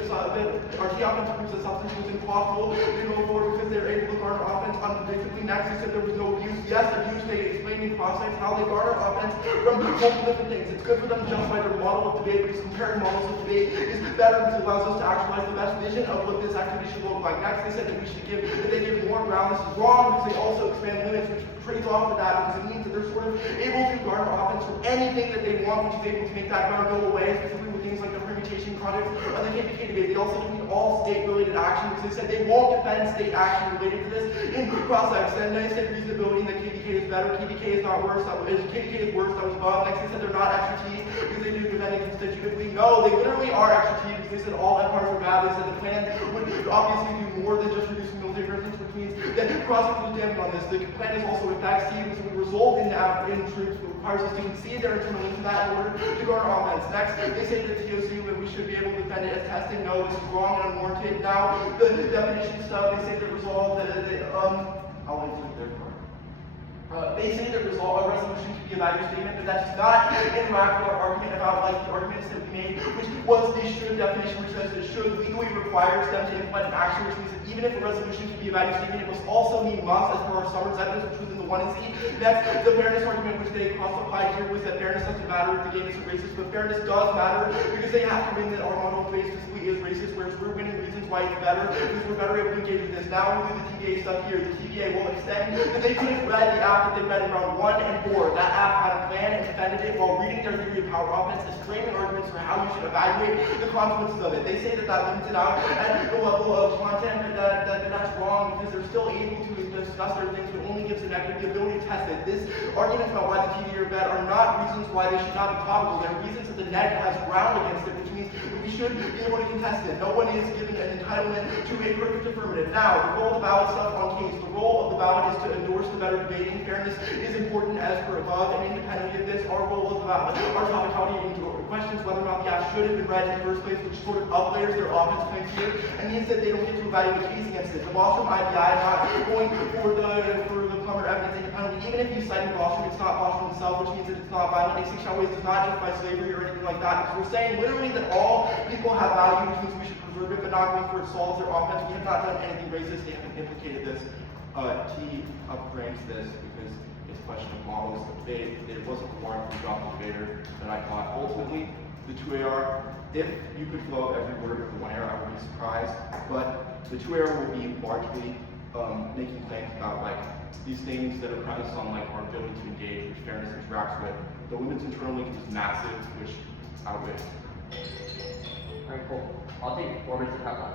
that substance was impossible to go forward because they're able to garner offense unpredictably. Next, they said there was no abuse. Yes, abuse. They explain debating cross-sects, how they garner offense from multiple different things. It's good for them to justify their model of debate, because comparing models of debate is better because it allows us to actualize the best vision of what this activity should look like. Next, they said that they give more ground. This is wrong because they also expand limits, which trades off with that, because it means that they're sort of able to garner offense from anything that they want, which is able to make that ground go away, specifically with things like the permutation project or the KPK debate. They also defeat all state-related action, because they said they won't defend state action related to this in cross-sects. And then they said reasonability and that KPK is better, KPK is not worse, KPK is worse, that was above. Next, they said they're not extra T because they do defend it constitutively. No, they literally are extra T because they said all empires are bad. They said the plan would obviously do more than just reducing military presence, which means that cross-sects was damning on this. The plan is also effects T, which would result in troops, but requires us to concede their internal link to that in order to garner offense. Next, they say that TOC, that we should be able to defend it as testing. No, this is wrong and unwarranted. Now, the definition stuff, they say that resolve, I'll answer it there for they say that a resolution can be a value statement, but that does not interact with our argument about like the arguments that we made, which was the should definition, which says that should legally requires them to implement an action, which means that even if a resolution can be a value statement, it must also mean must, as per our Summers evidence, which was in the 1 and C. That's the fairness argument which they cross-applied here, was that fairness doesn't matter if the game isn't racist, but fairness does matter because they have to win that our model of base physically is racist, whereas we're winning reasons why it's better, because we're better able to engage with this. Now we'll do the TVA stuff here. The TVA will extend that they could have read the app that they read in round 1 and 4. That app had a plan and defended it while reading their theory of power offense as framing arguments for how you should evaluate the consequences of it. They say that limits it out at the level of content, but that's wrong because they're still able to discuss their things, but only gives the negative the ability to test it. This argument about why the TVA are bad are not reasons why they should not be topical. They're reasons that the neg has ground against it, which means that we should be able to contest it. No one is given an entitlement to a perfect affirmative. Now, the role of the ballot stuff on case. The role of the ballot is to endorse the better debating. Fairness is important as per above, and independently of this, our role of the ballot, our topicality questions whether or not the app should have been read in the first place, which sort of uplayers their offense claims here, and means that they don't get to evaluate the case against it. The Bostrom IPI not going for the plumber evidence independently. Even if you cite Bostrom, it's not Bostrom itself, which means that it's not violent. Extinction ways does not justify slavery or anything like that. Because we're saying literally that all people have value, which means we should preserve it, but not going for it solves their offense. We have not done anything racist. They haven't implicated this. T upframes this because it's a question of models. There wasn't a warrant for drop the debater that I thought ultimately the 2AR, if you could flow every word of the 1AR, I would be surprised. But the 2AR will be largely making claims about like these things that are premised on like our ability to engage, which fairness interacts with. The limits internal link is massive, which outweighs. Alright, cool. I'll take 4 minutes to cut left.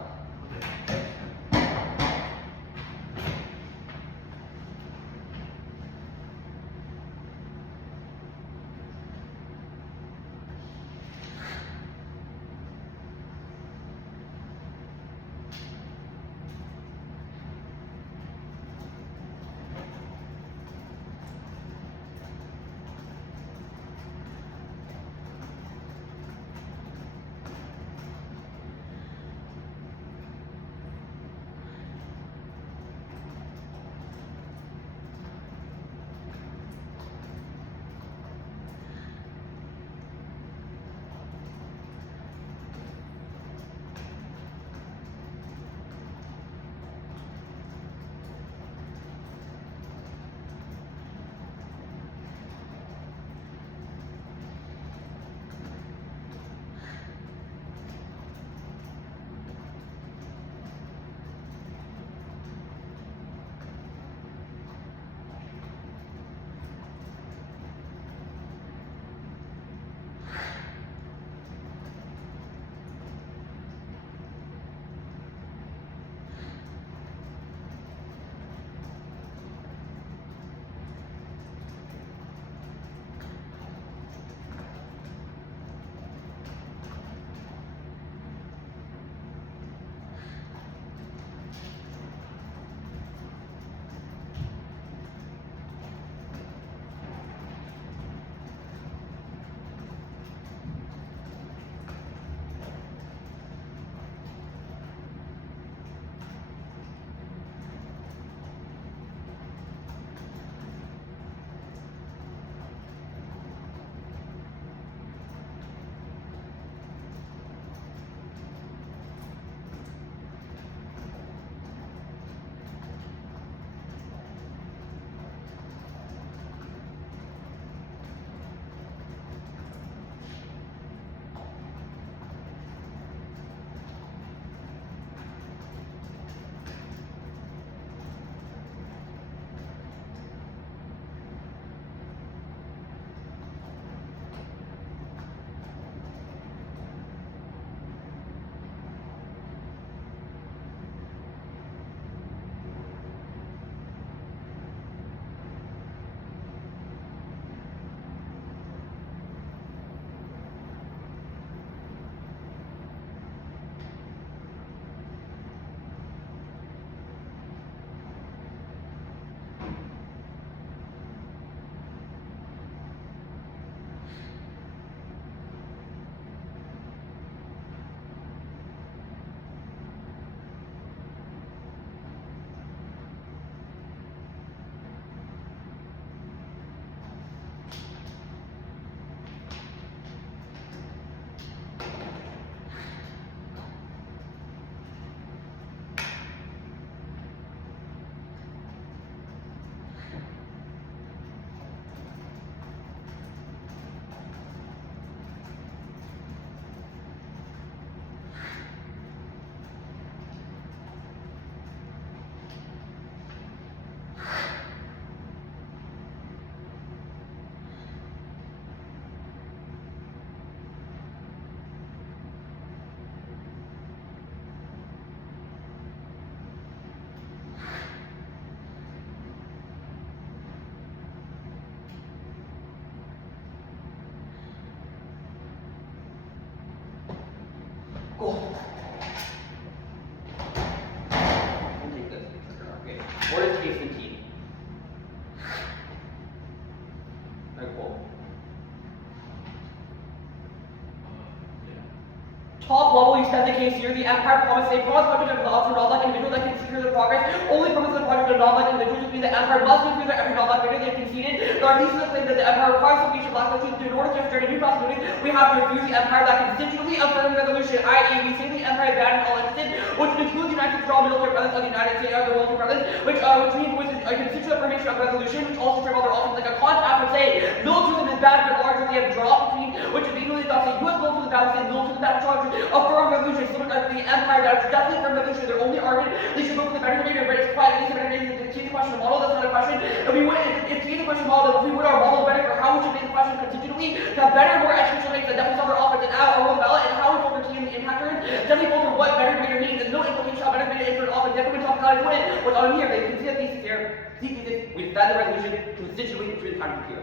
Top level, you spend the case here. The empire promised project of laws for non-like individuals that can secure their progress. Only promise the project of non-like individuals, which means the empire must be that every non-like bidder they have conceded. There are these are the claims that the empire requires submission black to in order to demonstrate new possibilities. We have to refuse the empire that constitutionally affirm the resolution, i.e. we say the empire abandoned all instance, which includes the United States military presence of the United States or the military presence, which means which is a constitutional affirmation of the resolution, which also frame other options like a Kant Aff would say militarism is bad but larger they have dropped between which is legally thought say US militarism is bad say militarism that charges affirm revolution. So the empire that is definitely from revolution. Their only argument they should go for the better debate, but it's quite at least a better debate to change the question model. That's not a question. If we would if change the question model, then if we would our model better for how we should make the question constitutionally, to have better, more executional debates that definitely solve our offense and out our own ballot, and how we filter team the impact turns, definitely filter what better debater means. There's no implication how better debater is for an offense. Definitely talk about wouldn't. What's on here? They can see the thesis here. See thesis. We defend the resolution constitutionally through the time to here.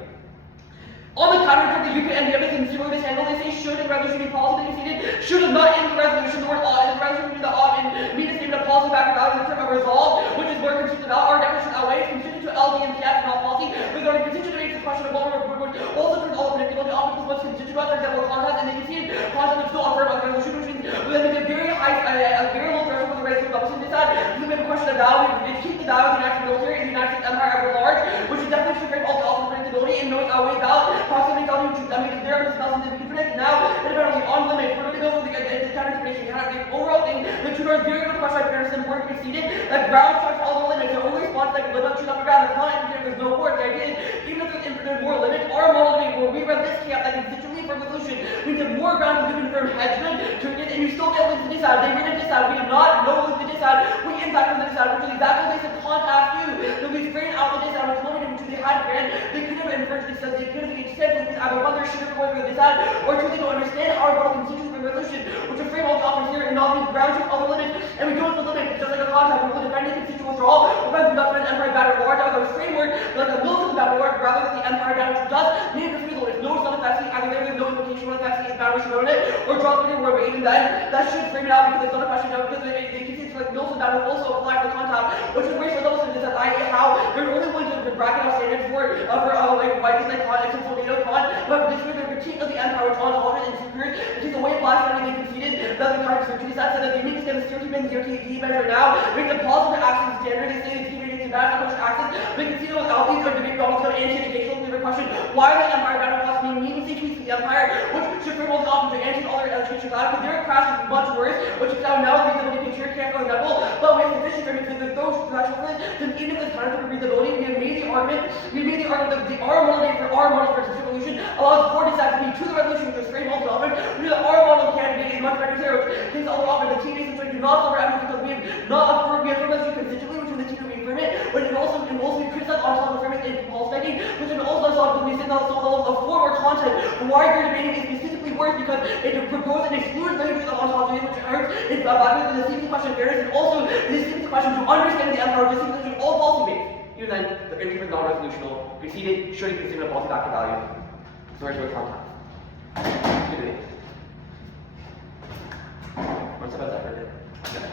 On the counter of the UK and the other things similar to this handle, they say should in revolutionary policy be conceded, should is not in the resolution, the word ought, and the resolution means the ought and mean a statement of policy back value in the term of resolve, which is where consistent about our definition outweighs, constituted to LD and TF, not policy, regarding constituent debates, the question of what would also turns all predictability, often what's constituted about, for example, content, and they concede content is still affirmed on the resolution, which means we have a very high, a very low threshold for the race to opposite this side, because we have a question of value, we keep the value of the United States military and the United States empire ever large, which is definitely should frame also predictability and knowing outweighs value, proximity value, I mean, there are spells that we can predict now, and apparently on limit, we're going to go for the counter information. You have the overall thing, the two are very good question, fairness and word conceded, that ground checks all the limits, the only response like live up to the ground, there's not indicated, there's no word. The idea is, even if there's more limits, our model debate where we run this camp that constitutionally for resolution, we have more ground to confirm hedgement, and you still get links to decide. They read it decide, we do not know links to decide, we impact on the decide, which is exactly what they said contact you. So we frame out the decide, which limited to the high brand, they could have inferred this says they could have said that either one sugar for this ad, or truly don't understand how our model constitutes the resolution, which are frame all the offers here and not being ground truth other limits, and we go into the limit, just like a contact, we will defend the constituents for all, or we not defend empire battle large, that was a framework, like a militant battle large, rather than the empire battle which does need the freedom. If no it's not effective, either there is no implication what effective is battle should on it, or drop it in where even then, that should frame it out because it's not a question now, because they continue to like militant battle also apply to the contact, which is racial double standards that I how they're only willing to bracket out standards for like white like con and consolidate con, but this is the critique of the empire which on tolerant and superior, which is the way blasphemy they conceded that the kind of surgery that said that they need to stand the stereotype and the measure now, make the positive access standard, they say the team against the bad question access, they conceded without these or debate problems of anti-educational favorite question, why the empire battle cost me needlessly tweets to the empire, which should bring all the options to anti all their education cloud, because their crash is much worse, which is now reasonable picture can't go level, but we have sufficient for because there's those thresholds, then even if it's time for reasonability, we have made the argument that our model for revolution allows four decides to be to the revolution, which was framed all the offense, we know that our model candidate is much better here, which takes all the offense, the team based do not suffer after because we have not affirmed, we affirm resolution constitutionally, which is the team to be affirmed, but it also be criticized on top of affirming and false making, which is also solved because we send out some levels of form or content. Why you're debating is specifically worse because it proposes and excludes languages of ontology, which hurts in the safety question of fairness, and also the safety question to understand the empire, the safety question all policy based. Even then, the interest is non-resolutional, conceded, should be considered a policy back to value. Sorry to contact. Good day. What's about that further? Okay.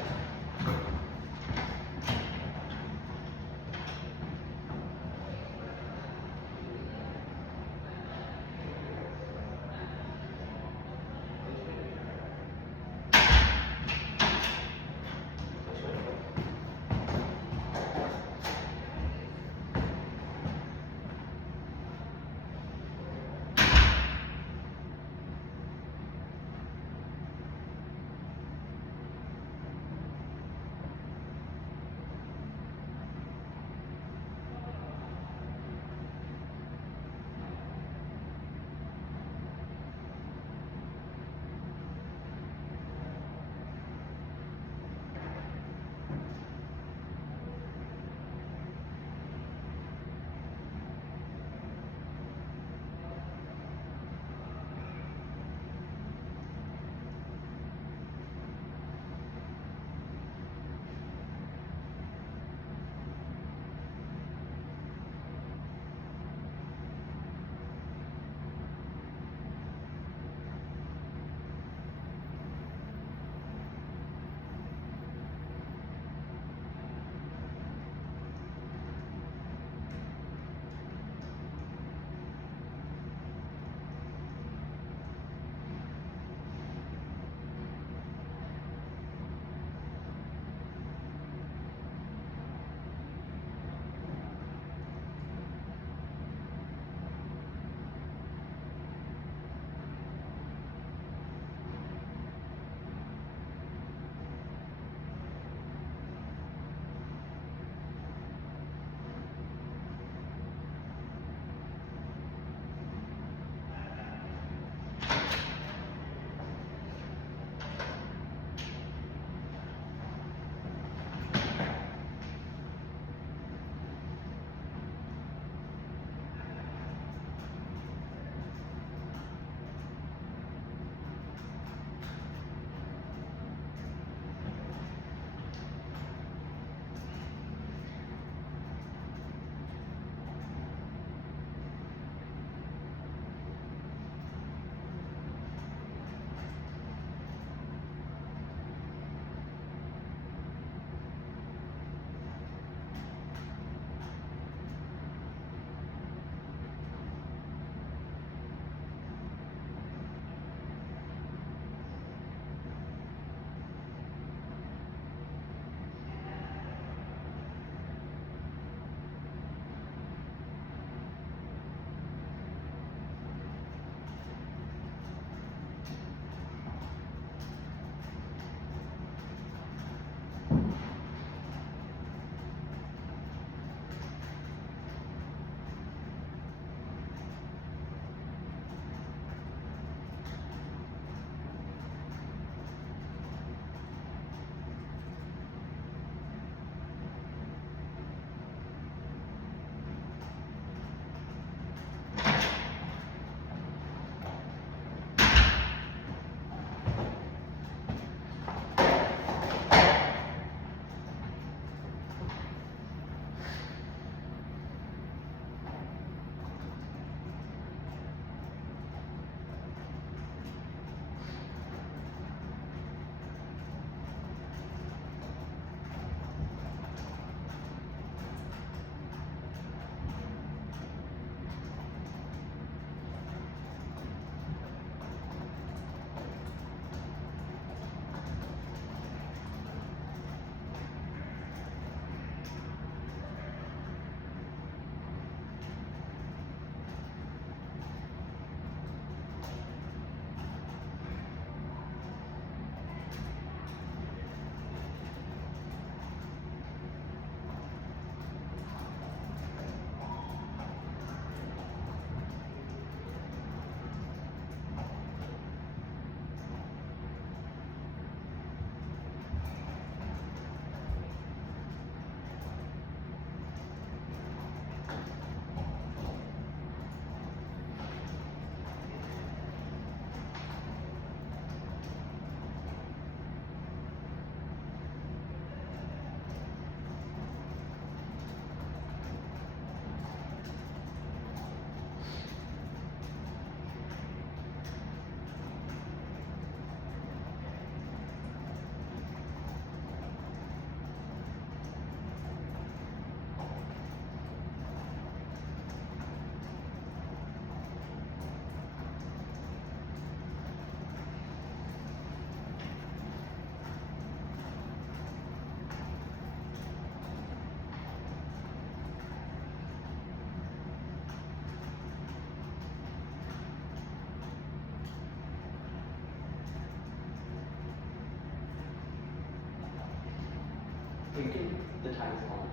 The time is on.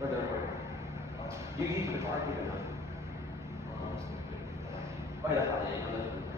Or the recording. You can keep it far, keep it enough. Oh, yeah, that's not it. No, that's it.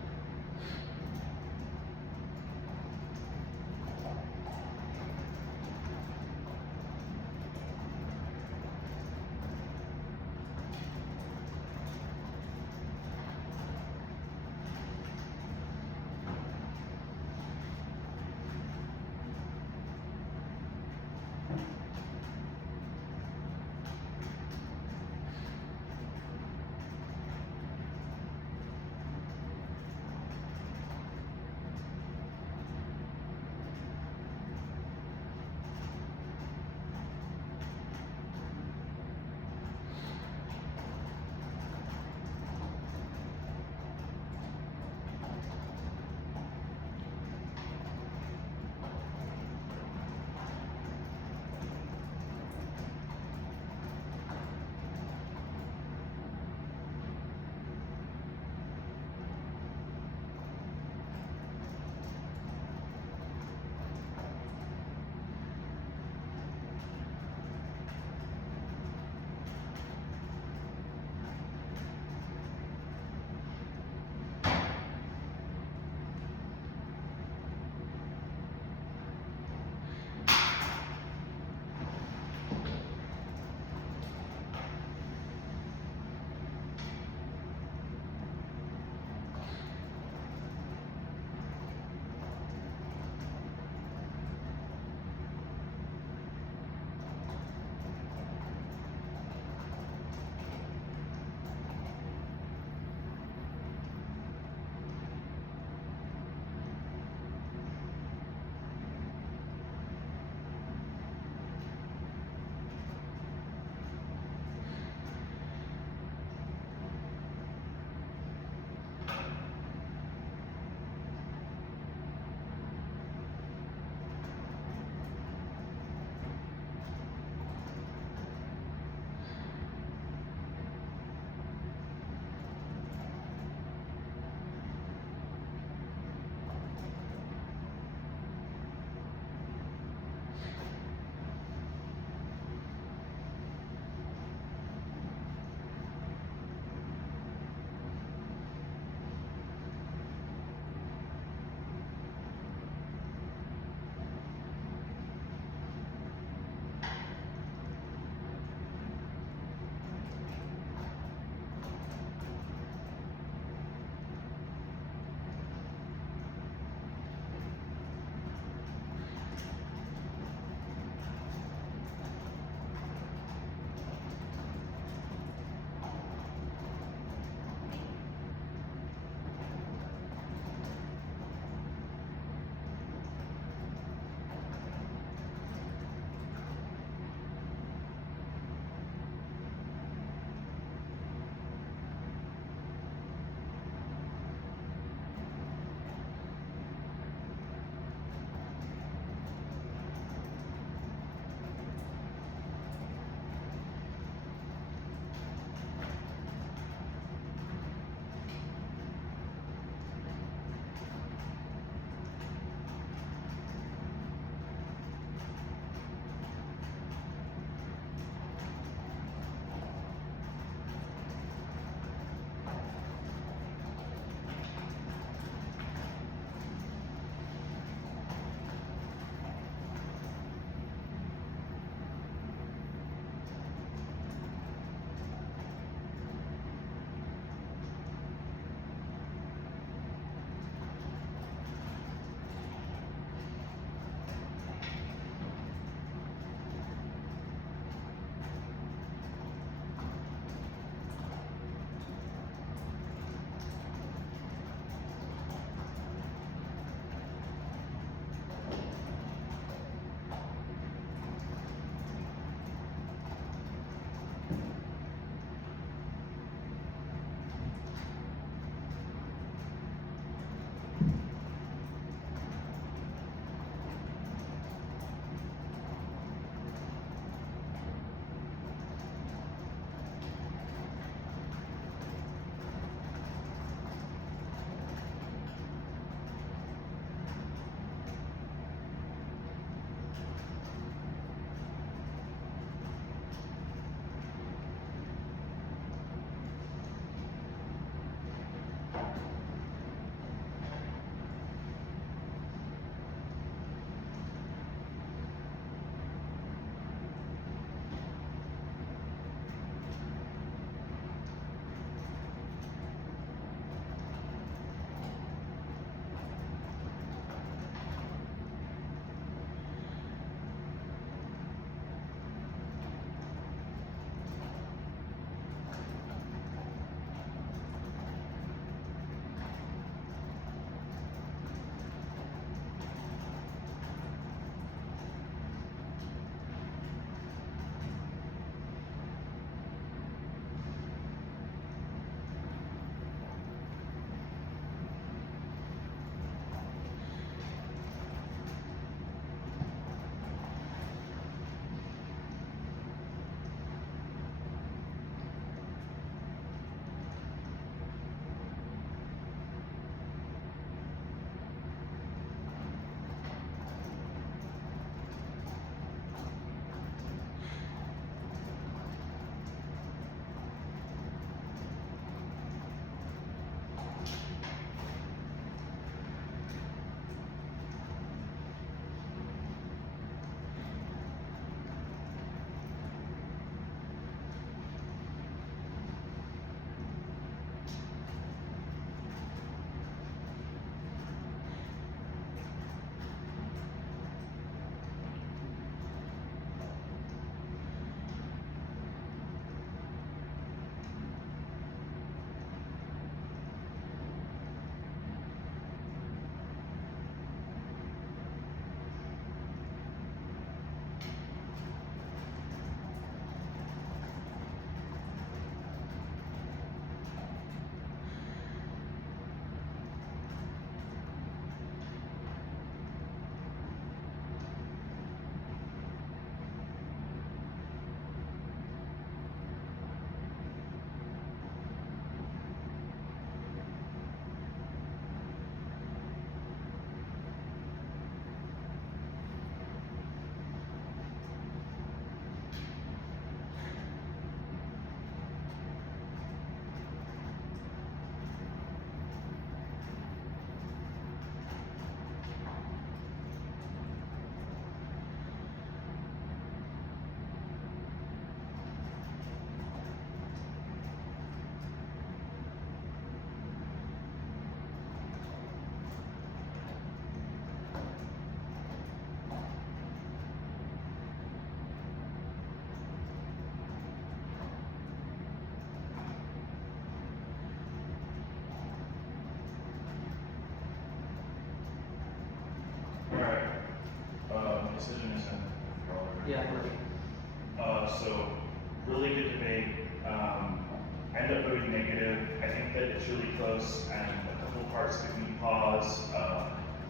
Yeah, really. So really good debate. I ended up voting negative. I think that it's really close, and a couple parts give me pause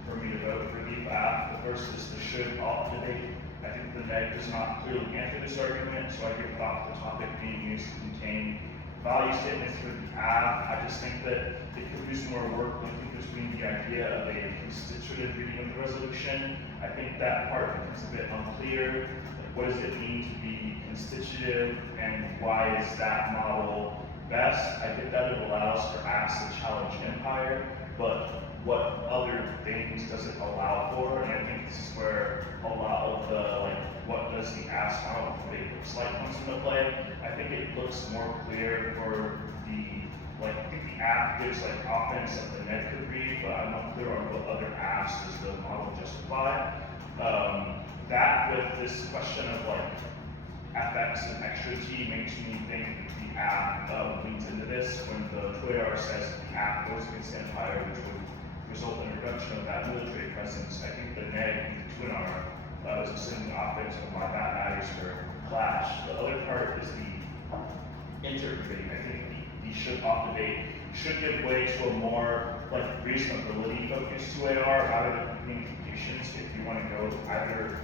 for me to vote for the app. The first is the should opt debate. I think the neg does not clearly answer this argument, so I give thought to the topic being used to contain value statements for the app. I just think that it could use more work linking between the idea of a constitutive reading of the resolution. I think that part becomes a bit unclear. Like, what does it mean to be constitutive, and why is that model best? I think that it allows for apps to challenge empire, but what other things does it allow for? And I think this is where a lot of the, what does the apps model debate looks like comes into play. I think it looks more clear for the, I think the app gives offense that the net could read, but I'm not clear on what other apps does the model justify. That with this question of FX and extra T makes me think that the app leans into this when the 2AR says the app goes against empire, which would result in a reduction of that military presence. I think the neg, the 2AR, is assuming offense and why that matters for Clash. The other part is the inter debate. I think the should opt debate should give way to a more reasonability focused 2AR rather than communications if you want to go either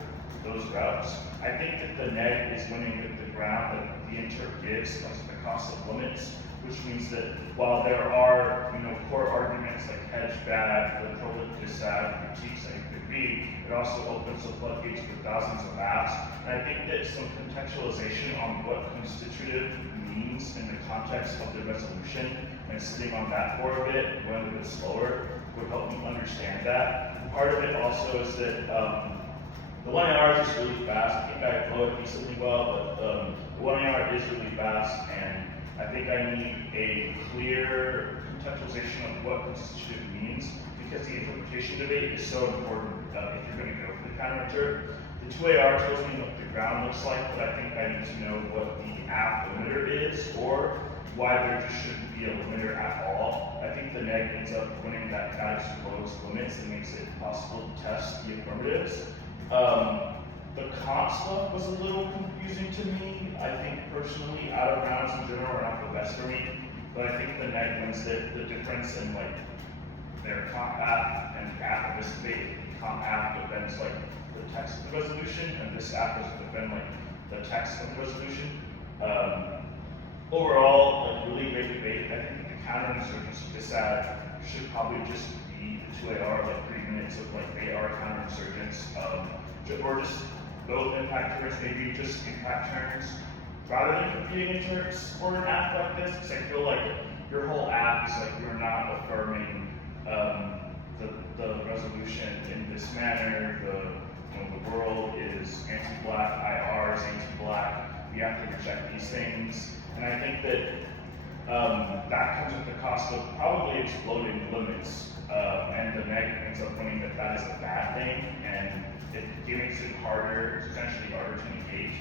those routes. I think that the neg is winning with the ground that the inter gives comes at the cost of limits, which means that while there are core arguments like hedge bad, the prolific sad critiques that it could be, it also opens the floodgates for thousands of apps. And I think that some contextualization on what constitutive means in the context of the resolution and sitting on that for a bit, going a bit slower, would help me understand that. Part of it also is that the 1AR is just really fast. I think I flow it decently well, but the 1AR is really fast, and I think I need a clear contextualization of what constitutive means, because the interpretation debate is so important if you're going to go for the counter. The 2AR tells me what the ground looks like, but I think I need to know what the app limiter is, or why there just shouldn't be a limiter at all. I think the neg ends up winning that guide to close limits and makes it possible to test the affirmatives. The kant stuff was a little confusing to me. I think personally, out of rounds in general are not the best for me, but I think the neg wins the difference in their kant app and the app of this debate. The kant app defends the text of the resolution, and this app doesn't defend the text of the resolution. Overall, really great debate. I think the counterinsurgency to this ad should probably just be the 2AR, 3 minutes of AR counterinsurgents, or just both impact turns, maybe just impact turns, rather than competing in turns for an app like this, because I feel like your whole app is you're not affirming the resolution in this manner. The world is anti-black, IR is anti-black. We have to reject these things, and I think that that comes at the cost of probably exploding limits, and the neg ends up winning that is a bad thing, and it makes it harder, potentially harder to engage.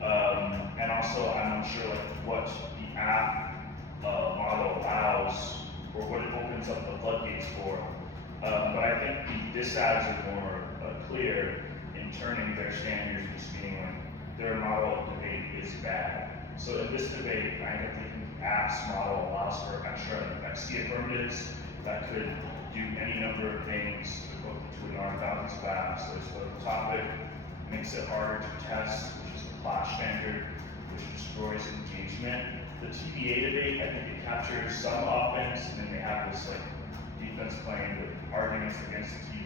And also, I'm not sure what the app model allows, or what it opens up the floodgates for. But I think the disads are more clear in turning their standards, just being their model of debate is bad. So in this debate, I end up thinking the app's model allows for extra FXC affirmatives that could do any number of things to book between our thousands of apps. So it's the topic, makes it harder to test, which is the Clash standard, which destroys engagement. The TBA debate, I think it captures some offense, and then they have this defense playing with arguments against the